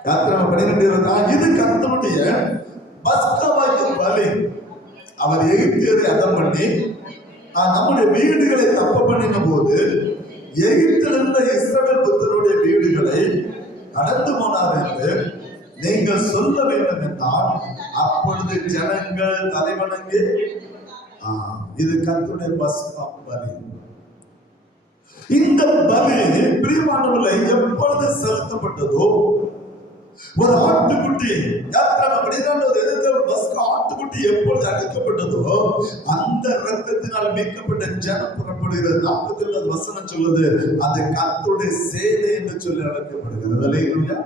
யாத்திராகமம் 12 இது கர்த்தருடைய பஸ்காவாகிய பலி. அவர் எகிப்தியரை அதம் பண்ணி நம்முடைய வீடுகளை தப்ப பண்ணின போது எகிப்தில் இருந்த இஸ்ரவேல் புத்திரருடைய வீடுகளை கடந்து போனார் என்று நீங்கள் சொல்ல வேண்டும் என்றால் அப்பொழுது ஜனங்கள் தலைவணங்கி. இது கர்த்தருடைய பஸ்கா பலி. இந்த பலி பிரியமானவர்களை எப்பொழுது செலுத்தப்பட்டதோ, ஒரு ஆட்டுக்குட்டி ஆட்டுக்குட்டி எப்பொழுது அடிக்கப்பட்டதோ அந்த ரத்தத்தினால் மீட்கப்பட்ட ஜனம் புறப்படுகிறது. 47வது வசனம் சொல்லுது, அது கர்த்தருடைய சேனை என்று சொல்லி அழைக்கப்படுகிறது. அல்லேலூயா.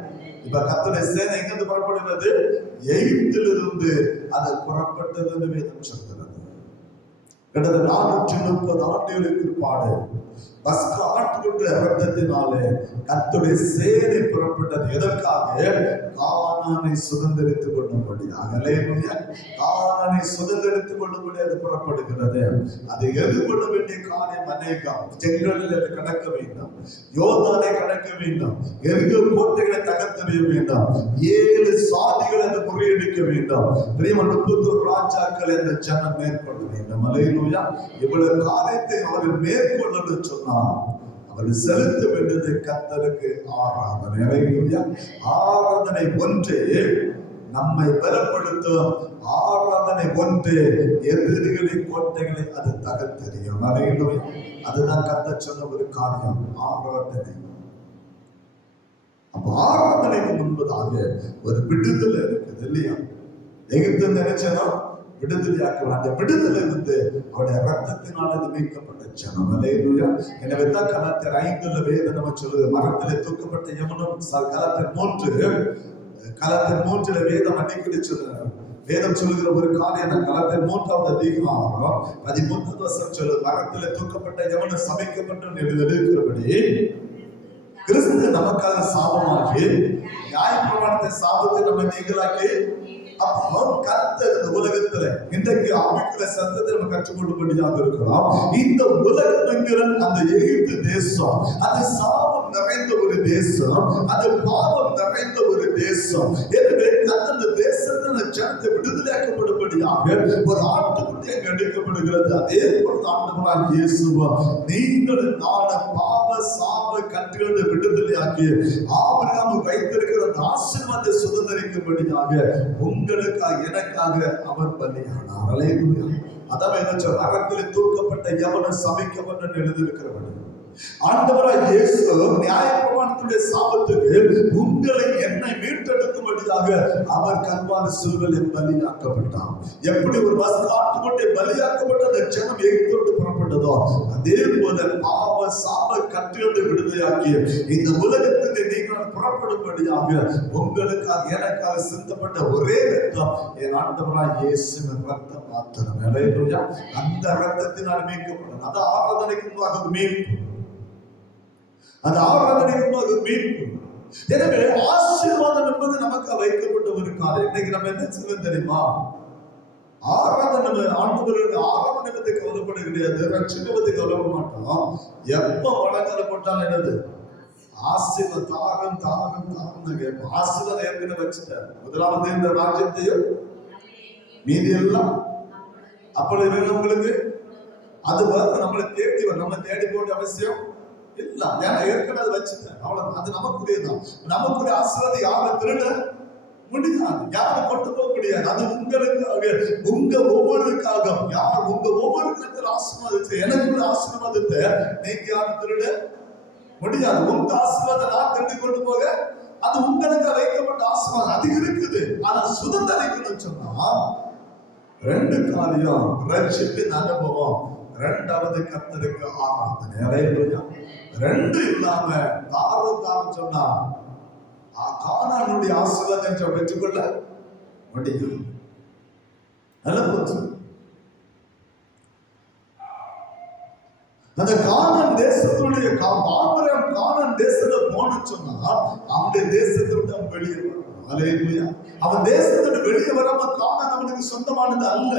இப்ப கர்த்தருடைய சேனை எங்கிருந்து புறப்படுகிறது? எகிப்திலிருந்து அது புறப்பட்டது என்று வேதம் சொல்கிறது. கிட்டத்தட்ட 430 ஆண்டுகளுக்கு பிற்பாடு பஸ்கா ஆட்டுக்குட்டி ரத்தத்தினாலே கர்த்தருடைய சேனை புறப்பட்டது. எதற்காக? கானானை சுதந்திரித்துக் கொள்ளும்படியாக. அல்லேலூயா. கானானை சுதந்திரித்துக் கொள்ளும்படி அது புறப்படுகிறது. அது எதிர்கொள்ள வேண்டிய காரியம் அநேகம். செங்கலில் அது கடக்க வேண்டும், யோர்தானை கடக்க வேண்டும், எரிகோ கோட்டைகளை தகர்த்தெறிய வேண்டும், 7 சாதிகளை அது முறியடிக்க வேண்டும். 31 ராஜாக்களை அந்த ஜனம் மேற்கொள்ள வேண்டும். அல்லேலூயா. இவ்வளவு காரியத்தை அவர்கள் மேற்கொள்ள சொன்னார். அவர் செலுத்த வேண்டியது கர்த்தருக்கு ஆராதனை. அல்லேலூயா. ஆராதனை ஒன்றே நம்மை பலப்படுத்தும். ஆராதனை ஒன்றே எதிரிகளின் கோட்டைகளை அது தகர்த்தெறியும். அல்லேலூயா. அதுதான் கர்த்தர் சொன்ன ஒரு காரியம், ஆராதனை. அப்ப ஆராதனைக்கு முன்பதாக ஒரு விடுதலை இருக்குது இல்லையா? எகிப்து நினைச்சனா விடுதலையாக்குவார். அந்த விடுதலை அவருடைய ரத்தத்தினால் அது மீட்கப்பட்ட ஜனம். அல்லேலூயா. எனவே தான் கலாத்தியர் 5ல வேதம் நம்ம சொல்லுது, மரத்திலே தூக்கப்பட்ட எவனும். கலாத்தியர் 3ல வேதம் அடிக்கடி சொல்லுறாரு. வேதம் சொல்லுகிற ஒரு காரியம் கலாத்தியர் 3வது அதிகாரம் 13வது வசனம் சொல்லுது, மரத்திலே தூக்கப்பட்ட எவனும் சபிக்கப்பட்டு எழுதியிருக்கிறபடி கிறிஸ்து நமக்காக சாபமாகி நியாயப்பிரமாணத்தை சாபத்தை நம்ம நீங்களாக்கி. அப்போ கர்த்தர் இந்த உலகத்துல இன்றைக்கு ஆவிக்குள்ள சத்தத்தை நம்ம கற்றுக்கொள்ளும்படியாக இருக்கிறோம். இந்த உலகம் என்கிற அந்த எகிப்து தேசம் அது சாபம் நிறைந்த ஒரு தேசம், அது பாவம் நிறைந்த ஒரு தேசம். எனவே அந்த தேசத்தை ஜனத்தை விடுதலையாக்கப்படும்படியாக ஒரு ஆட்டுக்குட்டி அங்கு எடுக்கப்படுகிறது. அதே போல ஆண்டவராகிய இயேசுவா நீங்கள் நானும் பாவ சாப கட்டுகளை விடுதலையாக்கி ஆபிரகாம் வைத்திருக்கிற அந்த ஆசீர்வாதத்தை சுதந்திரிக்கும்படியாக உங்களுக்காக எனக்காக அவர் பலியானார். அல்லேலூயா. அதான் என்ன சொல்ற, மரத்திலே தூக்கப்பட்ட எவனும் சபிக்கப்பட்டு எழுதியிருக்கிறவன். ஆண்டவராய் இயேசு நியாயப்பிரமாணத்துடைய சாபத்துக்கு உங்களை என்னை மீட்டெடுக்கும்படியாக அவர் கல்வாரி சிலுவையில் பலியாக்கப்பட்டார். எப்படி ஒரு ஆட்டுக்குட்டி பலியாக்கப்பட்ட அந்த ஜனம் எகிப்திலிருந்து புறப்பட்டதோ அதே போல பாவ சாப கட்டுகளை விடுதலையாக்கி இந்த உலகத்திலே நீங்கள் புறப்படும்படியாக உங்களுக்காக எனக்காக சிந்தப்பட்ட ஒரே ரத்தம் என் ஆண்டவராய் இயேசுவின் ரத்தம் மாத்திரம். அல்லேலூயா. அந்த ரத்தத்தினால் மீட்கப்படும். அது ஆராதனைக்கு முன்பாக மீட்பு. அது ஆராதனைக்கு மீட்பு. எனவே ஆசீர்வாதம் என்பது நமக்கு வைக்கப்பட்ட ஒரு காரியம். இன்னைக்கு நம்ம என்ன சொல்ல தெரியுமா? ஆராதனை ஆண்டவர்களுக்கு ஆராதனை பற்றி கவலைப்பட கிடையாது, ரட்சிப்பை பற்றி கவலைப்பட மாட்டோம். எப்ப மழை போட்டாலும் என்னது ஆசீர்வாதம் தாகம் தாகம் தாகம் கேட்போம். ஆசீர்வாதம் ஏற்கனவே வச்சுட்டார். முதலாவது இந்த ராஜ்யத்தையும் மீதி எல்லாம் அப்பொழுது வேணும் உங்களுக்கு. அது வந்து நம்மளை தேடி வரும். நம்ம தேடி போட அவசியம் இல்ல. ஏன்னா ஏற்கனவே வச்சுட்டேன். அவ்வளவு. அது நமக்குரியதான். நமக்குரிய ஆசீர்வாதம் யாரும் திருட முடியாது, யாரும் கொண்டு போக முடியாது. அது உங்களுக்காக, உங்க ஒவ்வொருக்காக. யார் உங்க ஒவ்வொரு இடத்துல ஆசீர்வாதத்தை, எனக்கு ஆசீர்வாதத்தை நீங்க யாரும் திருட முடியாது. உங்க ஆசீர்வாதம் நான் திருடி கொண்டு போக, அது உங்களுக்கு வைக்கப்பட்ட ஆசீர்வாதம். அது இருக்குது. ஆனா சுதந்திரிக்கணும்னு சொன்னா ரெண்டு காரியம். ரட்சிப்பின் அனுபவம், இரண்டாவது கர்த்தருக்கு ஆராதனை. ஹல்லேலூயா. ரெண்டு இல்லாம தாரம் சொன்னா கானானுடைய ஆசீர்வாதத்தை பெற்றுக்கொள்ள முடியும். அந்த கானான் தேசத்துடைய ஆபிரகாம் கானான் தேசத்துல போனன்னு சொன்னா அவனுடைய தேசத்தை விட்டு அவன் வெளியே வரணும். ஹல்லேலூயா. அவன் தேசத்தோட வெளியே வராம கானான் அவனுக்கு சொந்தமானது அல்ல.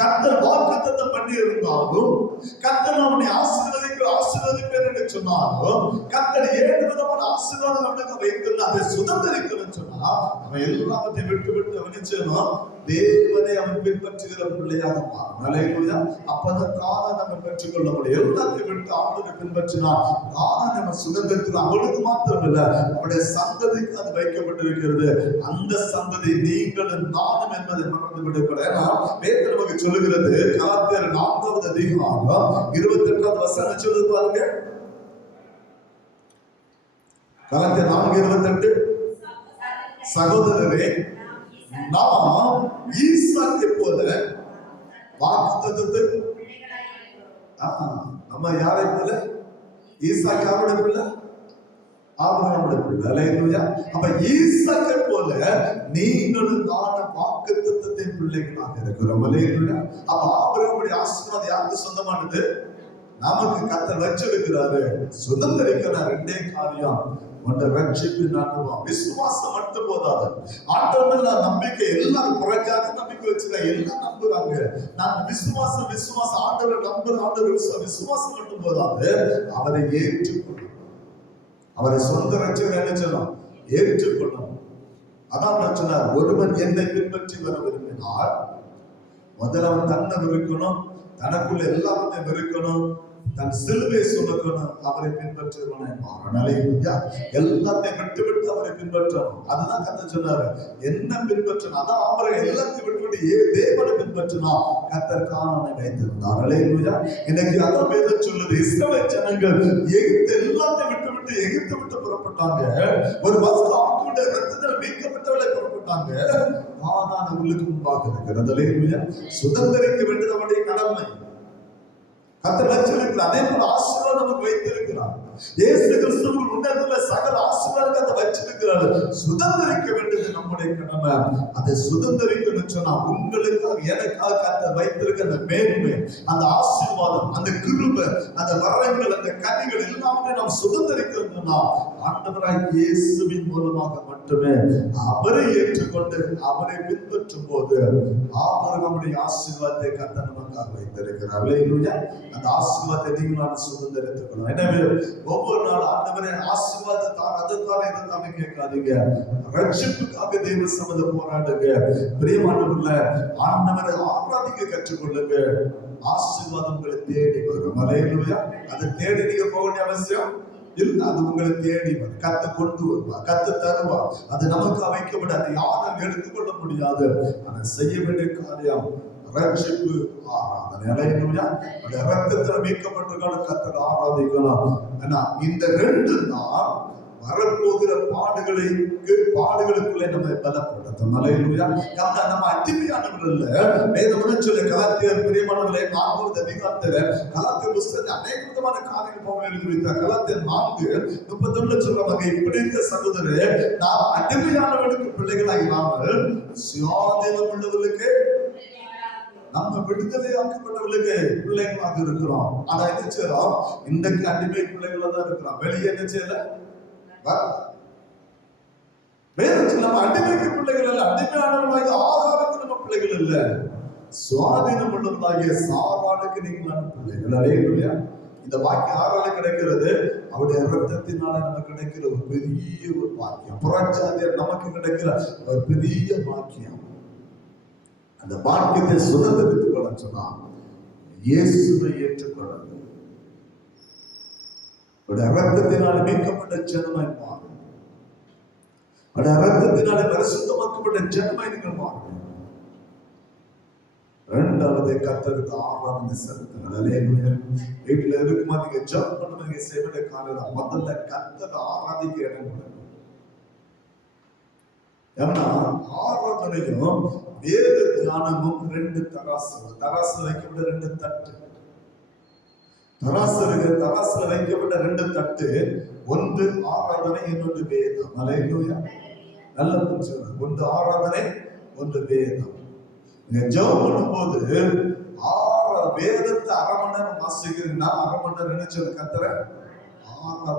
கர்த்தர் வாக்குத்தத்தம் பண்ணி இருந்தாலும், கர்த்தர் அவனை ஆசீர்வதிப்பேன் என்று சொன்னாலும், கர்த்தர் 7 விதமான ஆசீர்வாதம் அவனுக்கு வைத்திருந்த அதை சுதந்திரிக்கணும்னு சொன்னா அவன் எல்லாத்தையும் விட்டு அவனிச்சனும் தேவனை அவன் பின்பற்றுகிற பிள்ளையாக மாறும். ஹல்லேலூயா. அப்பதான் கானான் நம்ம பெற்றுக்கொள்ள முடியும். எல்லாத்தையும் விட்டு அவனுக்கு பின்பற்றினா கானான் நம்ம சுதந்திரத்தில் அவனுக்கு மாத்திரம் இல்ல, அவனுடைய சந்ததிக்கு அது வைக்கப்பட்டிருக்கிறது. அந்த சந்ததி நீங்களும் நானும் என்பதை மறந்து விடக்கூடாது. ஏன்னா வேதம் நமக்கு சொல்லுகிறது, கலாத்தியர் 4வது அதிகாரம் 28வது வசனம் சொல்லுது பாருங்க. கலாத்தியர் 4:28, சகோதரரே நாம் ஈசாக்கை போல வாக்குத்தத்தத்தை, நம்ம யாரை போல? ஈசாக்கு யாருடைய பிள்ளை? ஆபிரகாமுடைய பிள்ளை. ஹல்லேலூயா. அப்ப ஈசாக்கை போல நீங்களும் நானும் வாக்குத்தத்தத்தின் பிள்ளைகளாக இருக்கிறோம். ஹல்லேலூயா. அப்ப ஆபிரகாமுடைய ஆசீர்வாதம் யாருக்கு சொந்தமானது? நமக்கு கர்த்தர் வச்சிருக்கிறாரு. சுதந்திரிக்கிறார். ரெண்டே காரியம். ஒன்று ரட்சிப்பின் அனுபவம். விசுவாசம் மட்டும் போதாது. ஆண்டவர்ல நம்பிக்கை. எல்லாரும் குறைஞ்சாத நம்பிக்கை வச்சுக்கிறாங்க. எல்லாம் நம்புறாங்க. நான் விசுவாசம் ஆண்டவர் நம்புற விசுவாசம் மட்டும் போதாது, அவரை ஏற்றுக்கொள்ளும். அவரை சொந்த ரட்சகர் என்ன சொல்லணும்? ஏற்றுக்கொள்ளணும். அதான் நான் சொன்னார், ஒருவன் என்னை பின்பற்றி வர விரும்பினால் முதல்ல அவன் தன்னை வெறுக்கணும், தனக்குள்ள எல்லாத்தையும் வெறுக்கணும், தன் சிலுவை சுமக்கணும், அவரை பின்பற்றுவனை மாறணும். எல்லாத்தையும் விட்டு அவரை பின்பற்றணும். அதுதான் கர்த்தர் சொன்னாரு, என்ன பின்பற்றணும். அதான் அவரை எல்லாத்தையும் விட்டு தேவனை பின்பற்றினா கர்த்தர் கானானை வைத்திருந்தார். ஹல்லேலூயா. இன்னைக்கு அதான் வேதம் சொல்லுது, இஸ்ரவேல் ஜனங்கள் எகிப்து எல்லாத்தையும் விட்டு எகிப்து விட்டு புறப்பட்டாங்க. ஒரு வஸ்து ஆட்டுடைய ரத்தத்தில் மீட்கப்பட்டவளை புறப்பட்டாங்க. கானான் அவர்களுக்கு முன்பாக இருக்கிறது. ஹல்லேலூயா. சுதந்திரிக்க வேண்டியது அவருடைய கடமை. கர்த்தர் வச்சிருக்கிறார். அதே போல ஆசீர்வாதம் நமக்கு வைத்திருக்கிறார். இயேசு கிறிஸ்துவுக்கு முன்னேற்ற சகல ஆசீர்வாதத்தை வச்சிருக்கிறார். சுதந்திரிக்க வேண்டியது நம்முடைய கடமை. அதை சுதந்திரிக்கணும்னு சொன்னா உங்களுக்காக எனக்காக கர்த்தர் வைத்திருக்கிற அந்த மேன்மை, அந்த ஆசீர்வாதம், அந்த கிருபை, அந்த வரங்கள், அந்த கனிகள் எல்லாமே நாம் சுதந்திரிக்கணும்னா ஆண்டவராய் இயேசுவின் மூலமாக மட்டுமே. அவரை ஏற்றுக்கொண்டு அவரை பின்பற்றும் போது ஆபிரகாமுடைய ஆசீர்வாதத்தை கர்த்தர் நமக்காக வைத்திருக்கிறார். ஹல்லேலூயா. அந்த ஆசீர்வாதத்தை நீங்களான சுதந்திரத்துக் கொள்ளணும். எனவே ஒவ்வொரு நாள் ஆண்டவரே ஆசீர்வாதத்தால் அதற்காக இதைத்தானே கேட்காதீங்க. ரட்சிப்புக்காக தேவ சமத போராடுங்க. பிரியமானவர்களே, ஆண்டவரை ஆராதிக்க கற்றுக்கொள்ளுங்க. ஆசீர்வாதம் உங்களை தேடி வரும். ஹல்லேலூயா. அதை தேடி நீங்க போக வேண்டிய அவசியம் இல்ல. அது உங்களை தேடி வரும். கத்து கொண்டு வருவா, கத்து தருவா. அது நமக்கு அமைக்கப்படாது, யாரும் எடுத்துக்கொள்ள முடியாது. ஆனா செய்ய வேண்டிய காரியம் ரட்சிப்பு ஆராதனை. ஹல்லேலூயா. அந்த ரத்தத்துல மீட்கப்பட்டிருக்கான கர்த்தரை ஆராதிக்கலாம். ஆனா இந்த ரெண்டு தான் வரப்போகிற பாடுகளுக்குள்ளே நம்ம பலப்படுத்தும். ஹல்லேலூயா. நம்ம அடிமையானவர்கள் இல்ல. வேதம் சொல்ல கலாத்தியர் பிரியமானவர்களே 4வது அதிகாரத்துல கலாத்தியர் புத்தகத்தில் அநேக விதமான காரியங்கள் பவுல் எழுதி வைத்தார். கலாத்தியர் 4:31 சொல்றாங்க, இப்படி இருக்க சகோதரரே, நாம் அடிமையானவர்களுக்கு பிள்ளைகளாக இல்லாமல் சுயாதீனம் உள்ளவர்களுக்கு, நம்ம விடுதலை ஆக்கப்பட்டவர்களுக்கு பிள்ளைகளாக இருக்கிறோம். ஆனா என்ன செய்யறோம்? இன்றைக்கு அடிமை பிள்ளைகளா தான் இருக்கிறோம். வெளியே என்ன செய்யல? நம்ம அடிமைக்கு பிள்ளைகள் இல்ல. அடிமையானவர்களாக ஆகாரத்துக்கு நம்ம பிள்ளைகள் இல்ல. சுவாதீனம் உள்ளவர்களாகிய சாராளுக்கு நீங்களான பிள்ளைகள். ஹல்லேலூயா. இந்த பாக்கியம் யாரால கிடைக்கிறது? அவருடைய ரத்தத்தினால நமக்கு கிடைக்கிற ஒரு பெரிய ஒரு பாக்கியம். புறஜாதியர் நமக்கு கிடைக்கிற ஒரு பெரிய பாக்கியம். அந்த பாக்கியத்தை சுதந்திரித்துக் கொள்ள சொன்னா இயேசுவை ஏற்றுக்கொள்ள, ரத்தத்தினால மீட்கப்பட்ட ஜனமாய் மாறும். ரத்தத்தினால பரிசுத்தமாக்கப்பட்ட ஜனமாய் நீங்கள் மாறும். இரண்டாவது கர்த்தருக்கு ஆராதனை செலுத்துங்க. வீட்டுல இருக்குமா நீங்க ஜெபம் பண்ணுவீங்க, செய்வதை காரணம் முதல்ல கர்த்தரை ஆராதிக்க இடம் கொடுங்க. ஏன்னா ஆராதனையும் வேத தியானமும் ரெண்டு தராசு. தராசு வைக்கப்பட்ட ரெண்டு தட்டு. தராசுல வைக்கப்பட்ட ரெண்டு தட்டு. ஒன்று ஆராதனை, இன்னொன்று வேதம். அல்லேலூயா. நல்ல புரிஞ்சுங்க. ஒன்று ஆராதனை, ஒன்று வேதம். நீங்க ஜெபம் பண்ணும்போது வேதத்தை அரை மணி நேரம் வாசிக்கிறீங்கன்னா அரை மணி நேரம் என்ன சொல்ல கர்த்தரை ஆராதனை.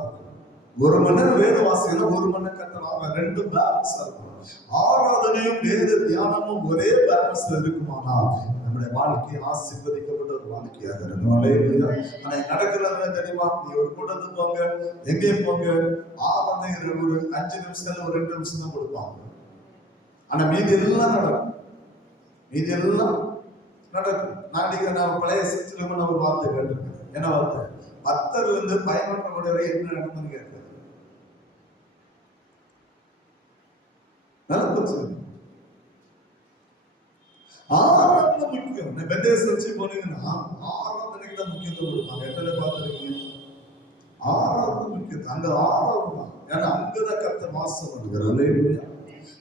ஒரு மணி நேரம் வேத வாசிக்கிறா, ஒரு மணி நேரம் கர்த்தரை. ரெண்டு பேலன்ஸ் இருக்கும். ஆராதனையும் வேத தியானமும் ஒரே பேலன்ஸ்ல இருக்குமானால் நம்முடைய வாழ்க்கை ஆசீர்வதிக்கப்பட்ட ஒரு வாழ்க்கையாக இருக்கும். ஆனா நடக்கிறது தெரியுமா? நீ ஒரு கூட்டத்துக்கு போங்க, எங்கேயும் போங்க, ஆராதனை ஒரு 5 நிமிஷம் ஒரு 2 நிமிஷம் தான் கொடுப்பாங்க. ஆனா மீதி எல்லாம் நடக்கும். மீதி எல்லாம் நடக்கும். நான் பழைய சிஸ்டத்துல நான் ஒரு வார்த்தை கேட்டிருக்கேன். என்ன வார்த்தை? 10 இருந்து 11 மணி வரை என்ன நடக்குதுன்னு கேட்கிறேன். ஆராதனை முக்கியம். பெந்தேஸ்தர்ச்சி போனீங்கன்னா ஆராதனைக்கு தான் முக்கியத்துவம் கொடுப்பாங்க. எத்தனை பார்த்துருக்கீங்க? ஆராதனை முக்கியம். அங்க ஆராதனை, ஏன்னா அங்கதான் கர்த்தர் வாசம் பண்ணுகிறார்.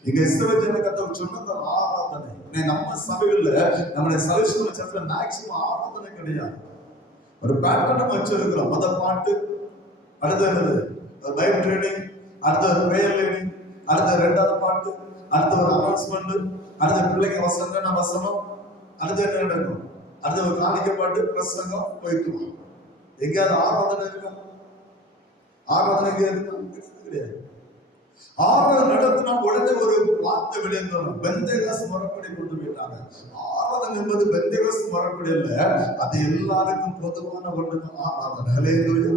இங்க இஸ்ரவேல் ஜன கர்த்தர் சொன்னது ஆராதனை. நம்ம சபைகள்ல நம்முடைய சலிஷ்டம சர்ச்ல மேக்ஸிமம் ஆராதனை கிடையாது. ஒரு பேட்டர்ன் வச்சிருக்கிறோம். முதல் பாட்டு, அடுத்தது பைபிள் ட்ரைனிங், அடுத்த பிரேயர் லைனிங், அடுத்த 2வது பாட்டு, அடுத்த ஒரு அனௌன்ஸ்மெண்ட், அடுத்த பிள்ளைங்க வசனம், அடுத்து என்ன நடக்கும்? அடுத்த ஒரு காணிக்கை பாட்டு, பிரசங்கம், போயிட்டு எங்கேயாவது ஆராதனை இருக்கா? ஆராதனை கிடையாது. ஆராதனை நடத்தினா உடனே ஒரு வார்த்தை வெளியேற்றணும். பெந்தேகாஸ் முறைப்படி கொண்டு போயிட்டாங்க. ஆராதனை என்பது பெந்தேகாஸ் முறைப்படி இல்ல, அது எல்லாருக்கும் பொதுவான ஒன்றுதான் ஆராதனை. ஹல்லேலூயா.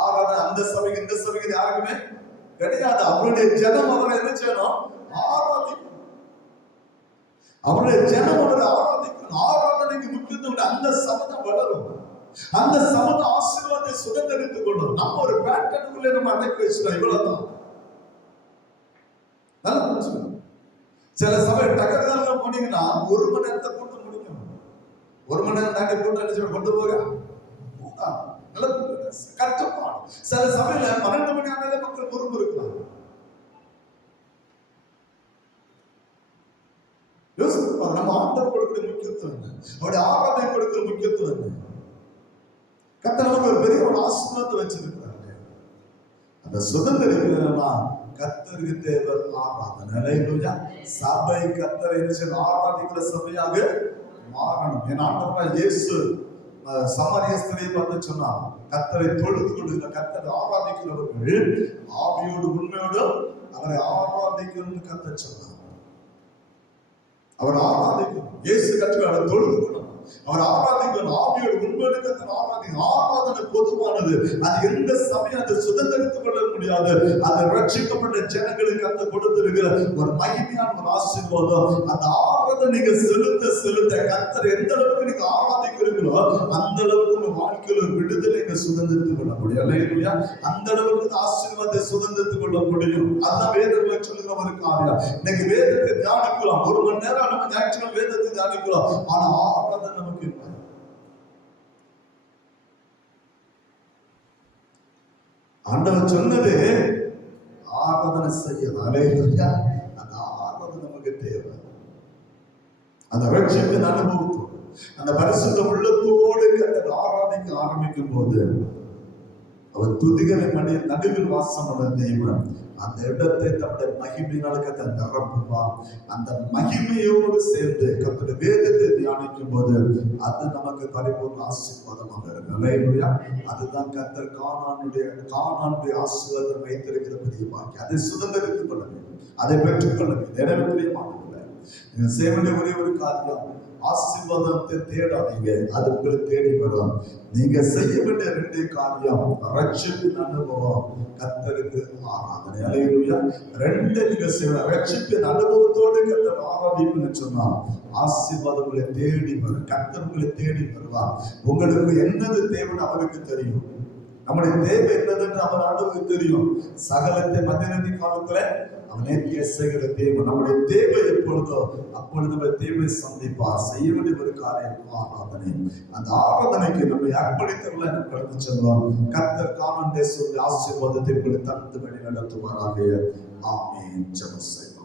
ஆராதனை அந்த சபைக்கு இந்த சபைக்கு யாருக்குமே கிடையாது. அவருடைய ஜனம் அவரை என்ன செய்யணும்? ஆராதிக்கணும். அவருடைய ஜனம் அவரை ஆராதிக்கணும். ஆராதனைக்கு முக்கியத்துவம். அந்த சபை வளரும். அந்த சபை ஆசீர்வாதத்தை சுதந்திரித்துக் கொள்ளும். நம்ம ஒரு பேட்டர்னுக்குள்ளே நம்ம அடக்கி வச்சிடலாம். இவ்வளவுதான். சில சபை டக்கர்ல போனீங்கன்னா 1 மணி நேரத்தை கொண்டு முடிக்கணும். 1 மணி நேரம் தாண்டி கூட்டம் கொண்டு போக கஷ்டப்பாடு. சில சபையில 12 மணி ஆனாலே மக்கள் பொறுப்பு இருக்கலாம். நம்ம ஆண்டவர் கொடுக்கிற முக்கியத்துவம் என்ன? அவருடைய ஆராதனை கொடுக்கிற முக்கியத்துவம் என்ன? கர்த்தர் நமக்கு ஒரு பெரிய ஒரு ஆசீர்வாதத்தை வச்சிருக்கிறாங்க. அந்த சுதந்திரம் கர்த்தருக்கு தேவை ஆராதனை. ஹல்லேலூயா. சபை கர்த்தரை ஆராதிக்கிற சபையாக மாறணும். என் ஆண்டவராகிய இயேசு சமாரிய ஸ்திரியை பார்த்து சொன்னார், கர்த்தரை தொழுது கொள்ளுகிற, கர்த்தரை ஆராதிக்கிறவர்கள் ஆவியோடு உண்மையோடும் அவரை ஆராதிக்கணும்னு கர்த்தர் சொன்னார். அவர் ஆராதிக்கணும். இயேசு கற்றுக்காக தொழுது கொள்ளணும். அவர் ஆராதிக்கணும். ஆவியோடு உண்மையோடு கர்த்தர் ஆராதிக்கணும். ஆராதனை பொதுவானது. அது எந்த சமயம் அதை சுதந்திரித்துக் கொள்ள முடியாது. அது ரட்சிக்கப்பட்ட ஜனங்களுக்கு அந்த கொடுத்திருக்கிற ஒரு மகிமையான ஒரு ஆசீர்வாதம். அந்த ஆராதனை நீங்க செலுத்த கர்த்தர் எந்த அளவுக்கு நீங்க ஆராதிக்கிறீங்களோ அந்த அளவுக்கு உங்க வாழ்க்கையில் ஒரு விடுதலை நீங்க சுதந்திரித்துக் கொள்ள முடியும். அல்லேலூயா. அந்த அளவுக்கு ஆசீர்வாதத்தை சுதந்திரித்துக் கொள்ள முடியும். அதான் வேதத்துல சொல்லுகிற ஒரு காரியம். இன்னைக்கு வேதத்தை தியானிக்கலாம். 1 மணி நேரம் நம்ம ஞாயிற்றுக்கிழமை வேதத்தை தியானிக்கிறோம். ஆனா ஆராதனை நமக்கு இல்லை. ஆண்டவர் சொன்னது ஆராதனை செய்யணும். அல்லேலூயா. அந்த ஆராதனை நமக்கு தேவை. அந்த ரட்சிப்பின் அனுபவத்தோடு, அந்த பரிசுத்த உள்ளத்தோடு கர்த்தரை ஆராதிக்க ஆரம்பிக்கும் போது அவர் துதிகளை மணி நடுவில் வாசம் உள்ள தெய்வம் அந்த இடத்தை தன்னுடைய மகிமையினால் கர்த்தர் நிரப்புவார். அந்த மகிமையோடு சேர்ந்து கர்த்தருடைய வேதத்தை தியானிக்கும் போது அது நமக்கு பரிபூர்ண ஆசீர்வாதமாக இருக்கு. அல்லேலூயா. அதுதான் கர்த்தர் கானானுடைய ஆசீர்வாதம் வைத்திருக்கிற பெரிய பாக்கியம். அதை சுதந்திரித்துக் கொள்ள வேண்டும். அதை பெற்றுக்கொள்ள வேண்டும். எனவே பிரியமானவர்களே, நீங்க செய்ய வேண்டிய ஒரே ஒரு காரியம், ஆசீர்வாதத்தை தேடாதீங்க, அது உங்களை தேடி வரும். நீங்க செய்ய வேண்டிய 2 காரியம், ரட்சிப்பின் அனுபவம், கர்த்தருக்கு ஆராதனை. அல்லேலூயா. 2 நீங்க செய்ய, ரட்சிப்பின் அனுபவத்தோடு கர்த்தர் ஆராதிப்புன்னு சொன்னா ஆசீர்வாதம் உங்களை தேடி வரும். கர்த்தர் உங்களை தேடி வருவார். உங்களுக்கு என்னது தேவைன்னு அவருக்கு தெரியும். நம்முடைய தேவை என்னதுன்னு அவர் ஆண்டவருக்கு தெரியும். சகலத்தை மத்தியநிதி காலத்துல அவன் நேர்த்திய செய்கிற தேவை. நம்முடைய தேவை எப்பொழுதோ அப்பொழுது நம்ம தேவை சந்திப்பார். செய்ய வேண்டிய ஒரு காரியம் ஆராதனை. அந்த ஆராதனைக்கு நம்மை அர்ப்பணித்தவர்களை நம்ம கடந்து செல்வோம். கர்த்தர் காணாண்டே சொல்லி ஆசீர்வாதத்தை தந்து வழி நடத்துவாராக. ஆமென். ஜெபம் செய்வோம்.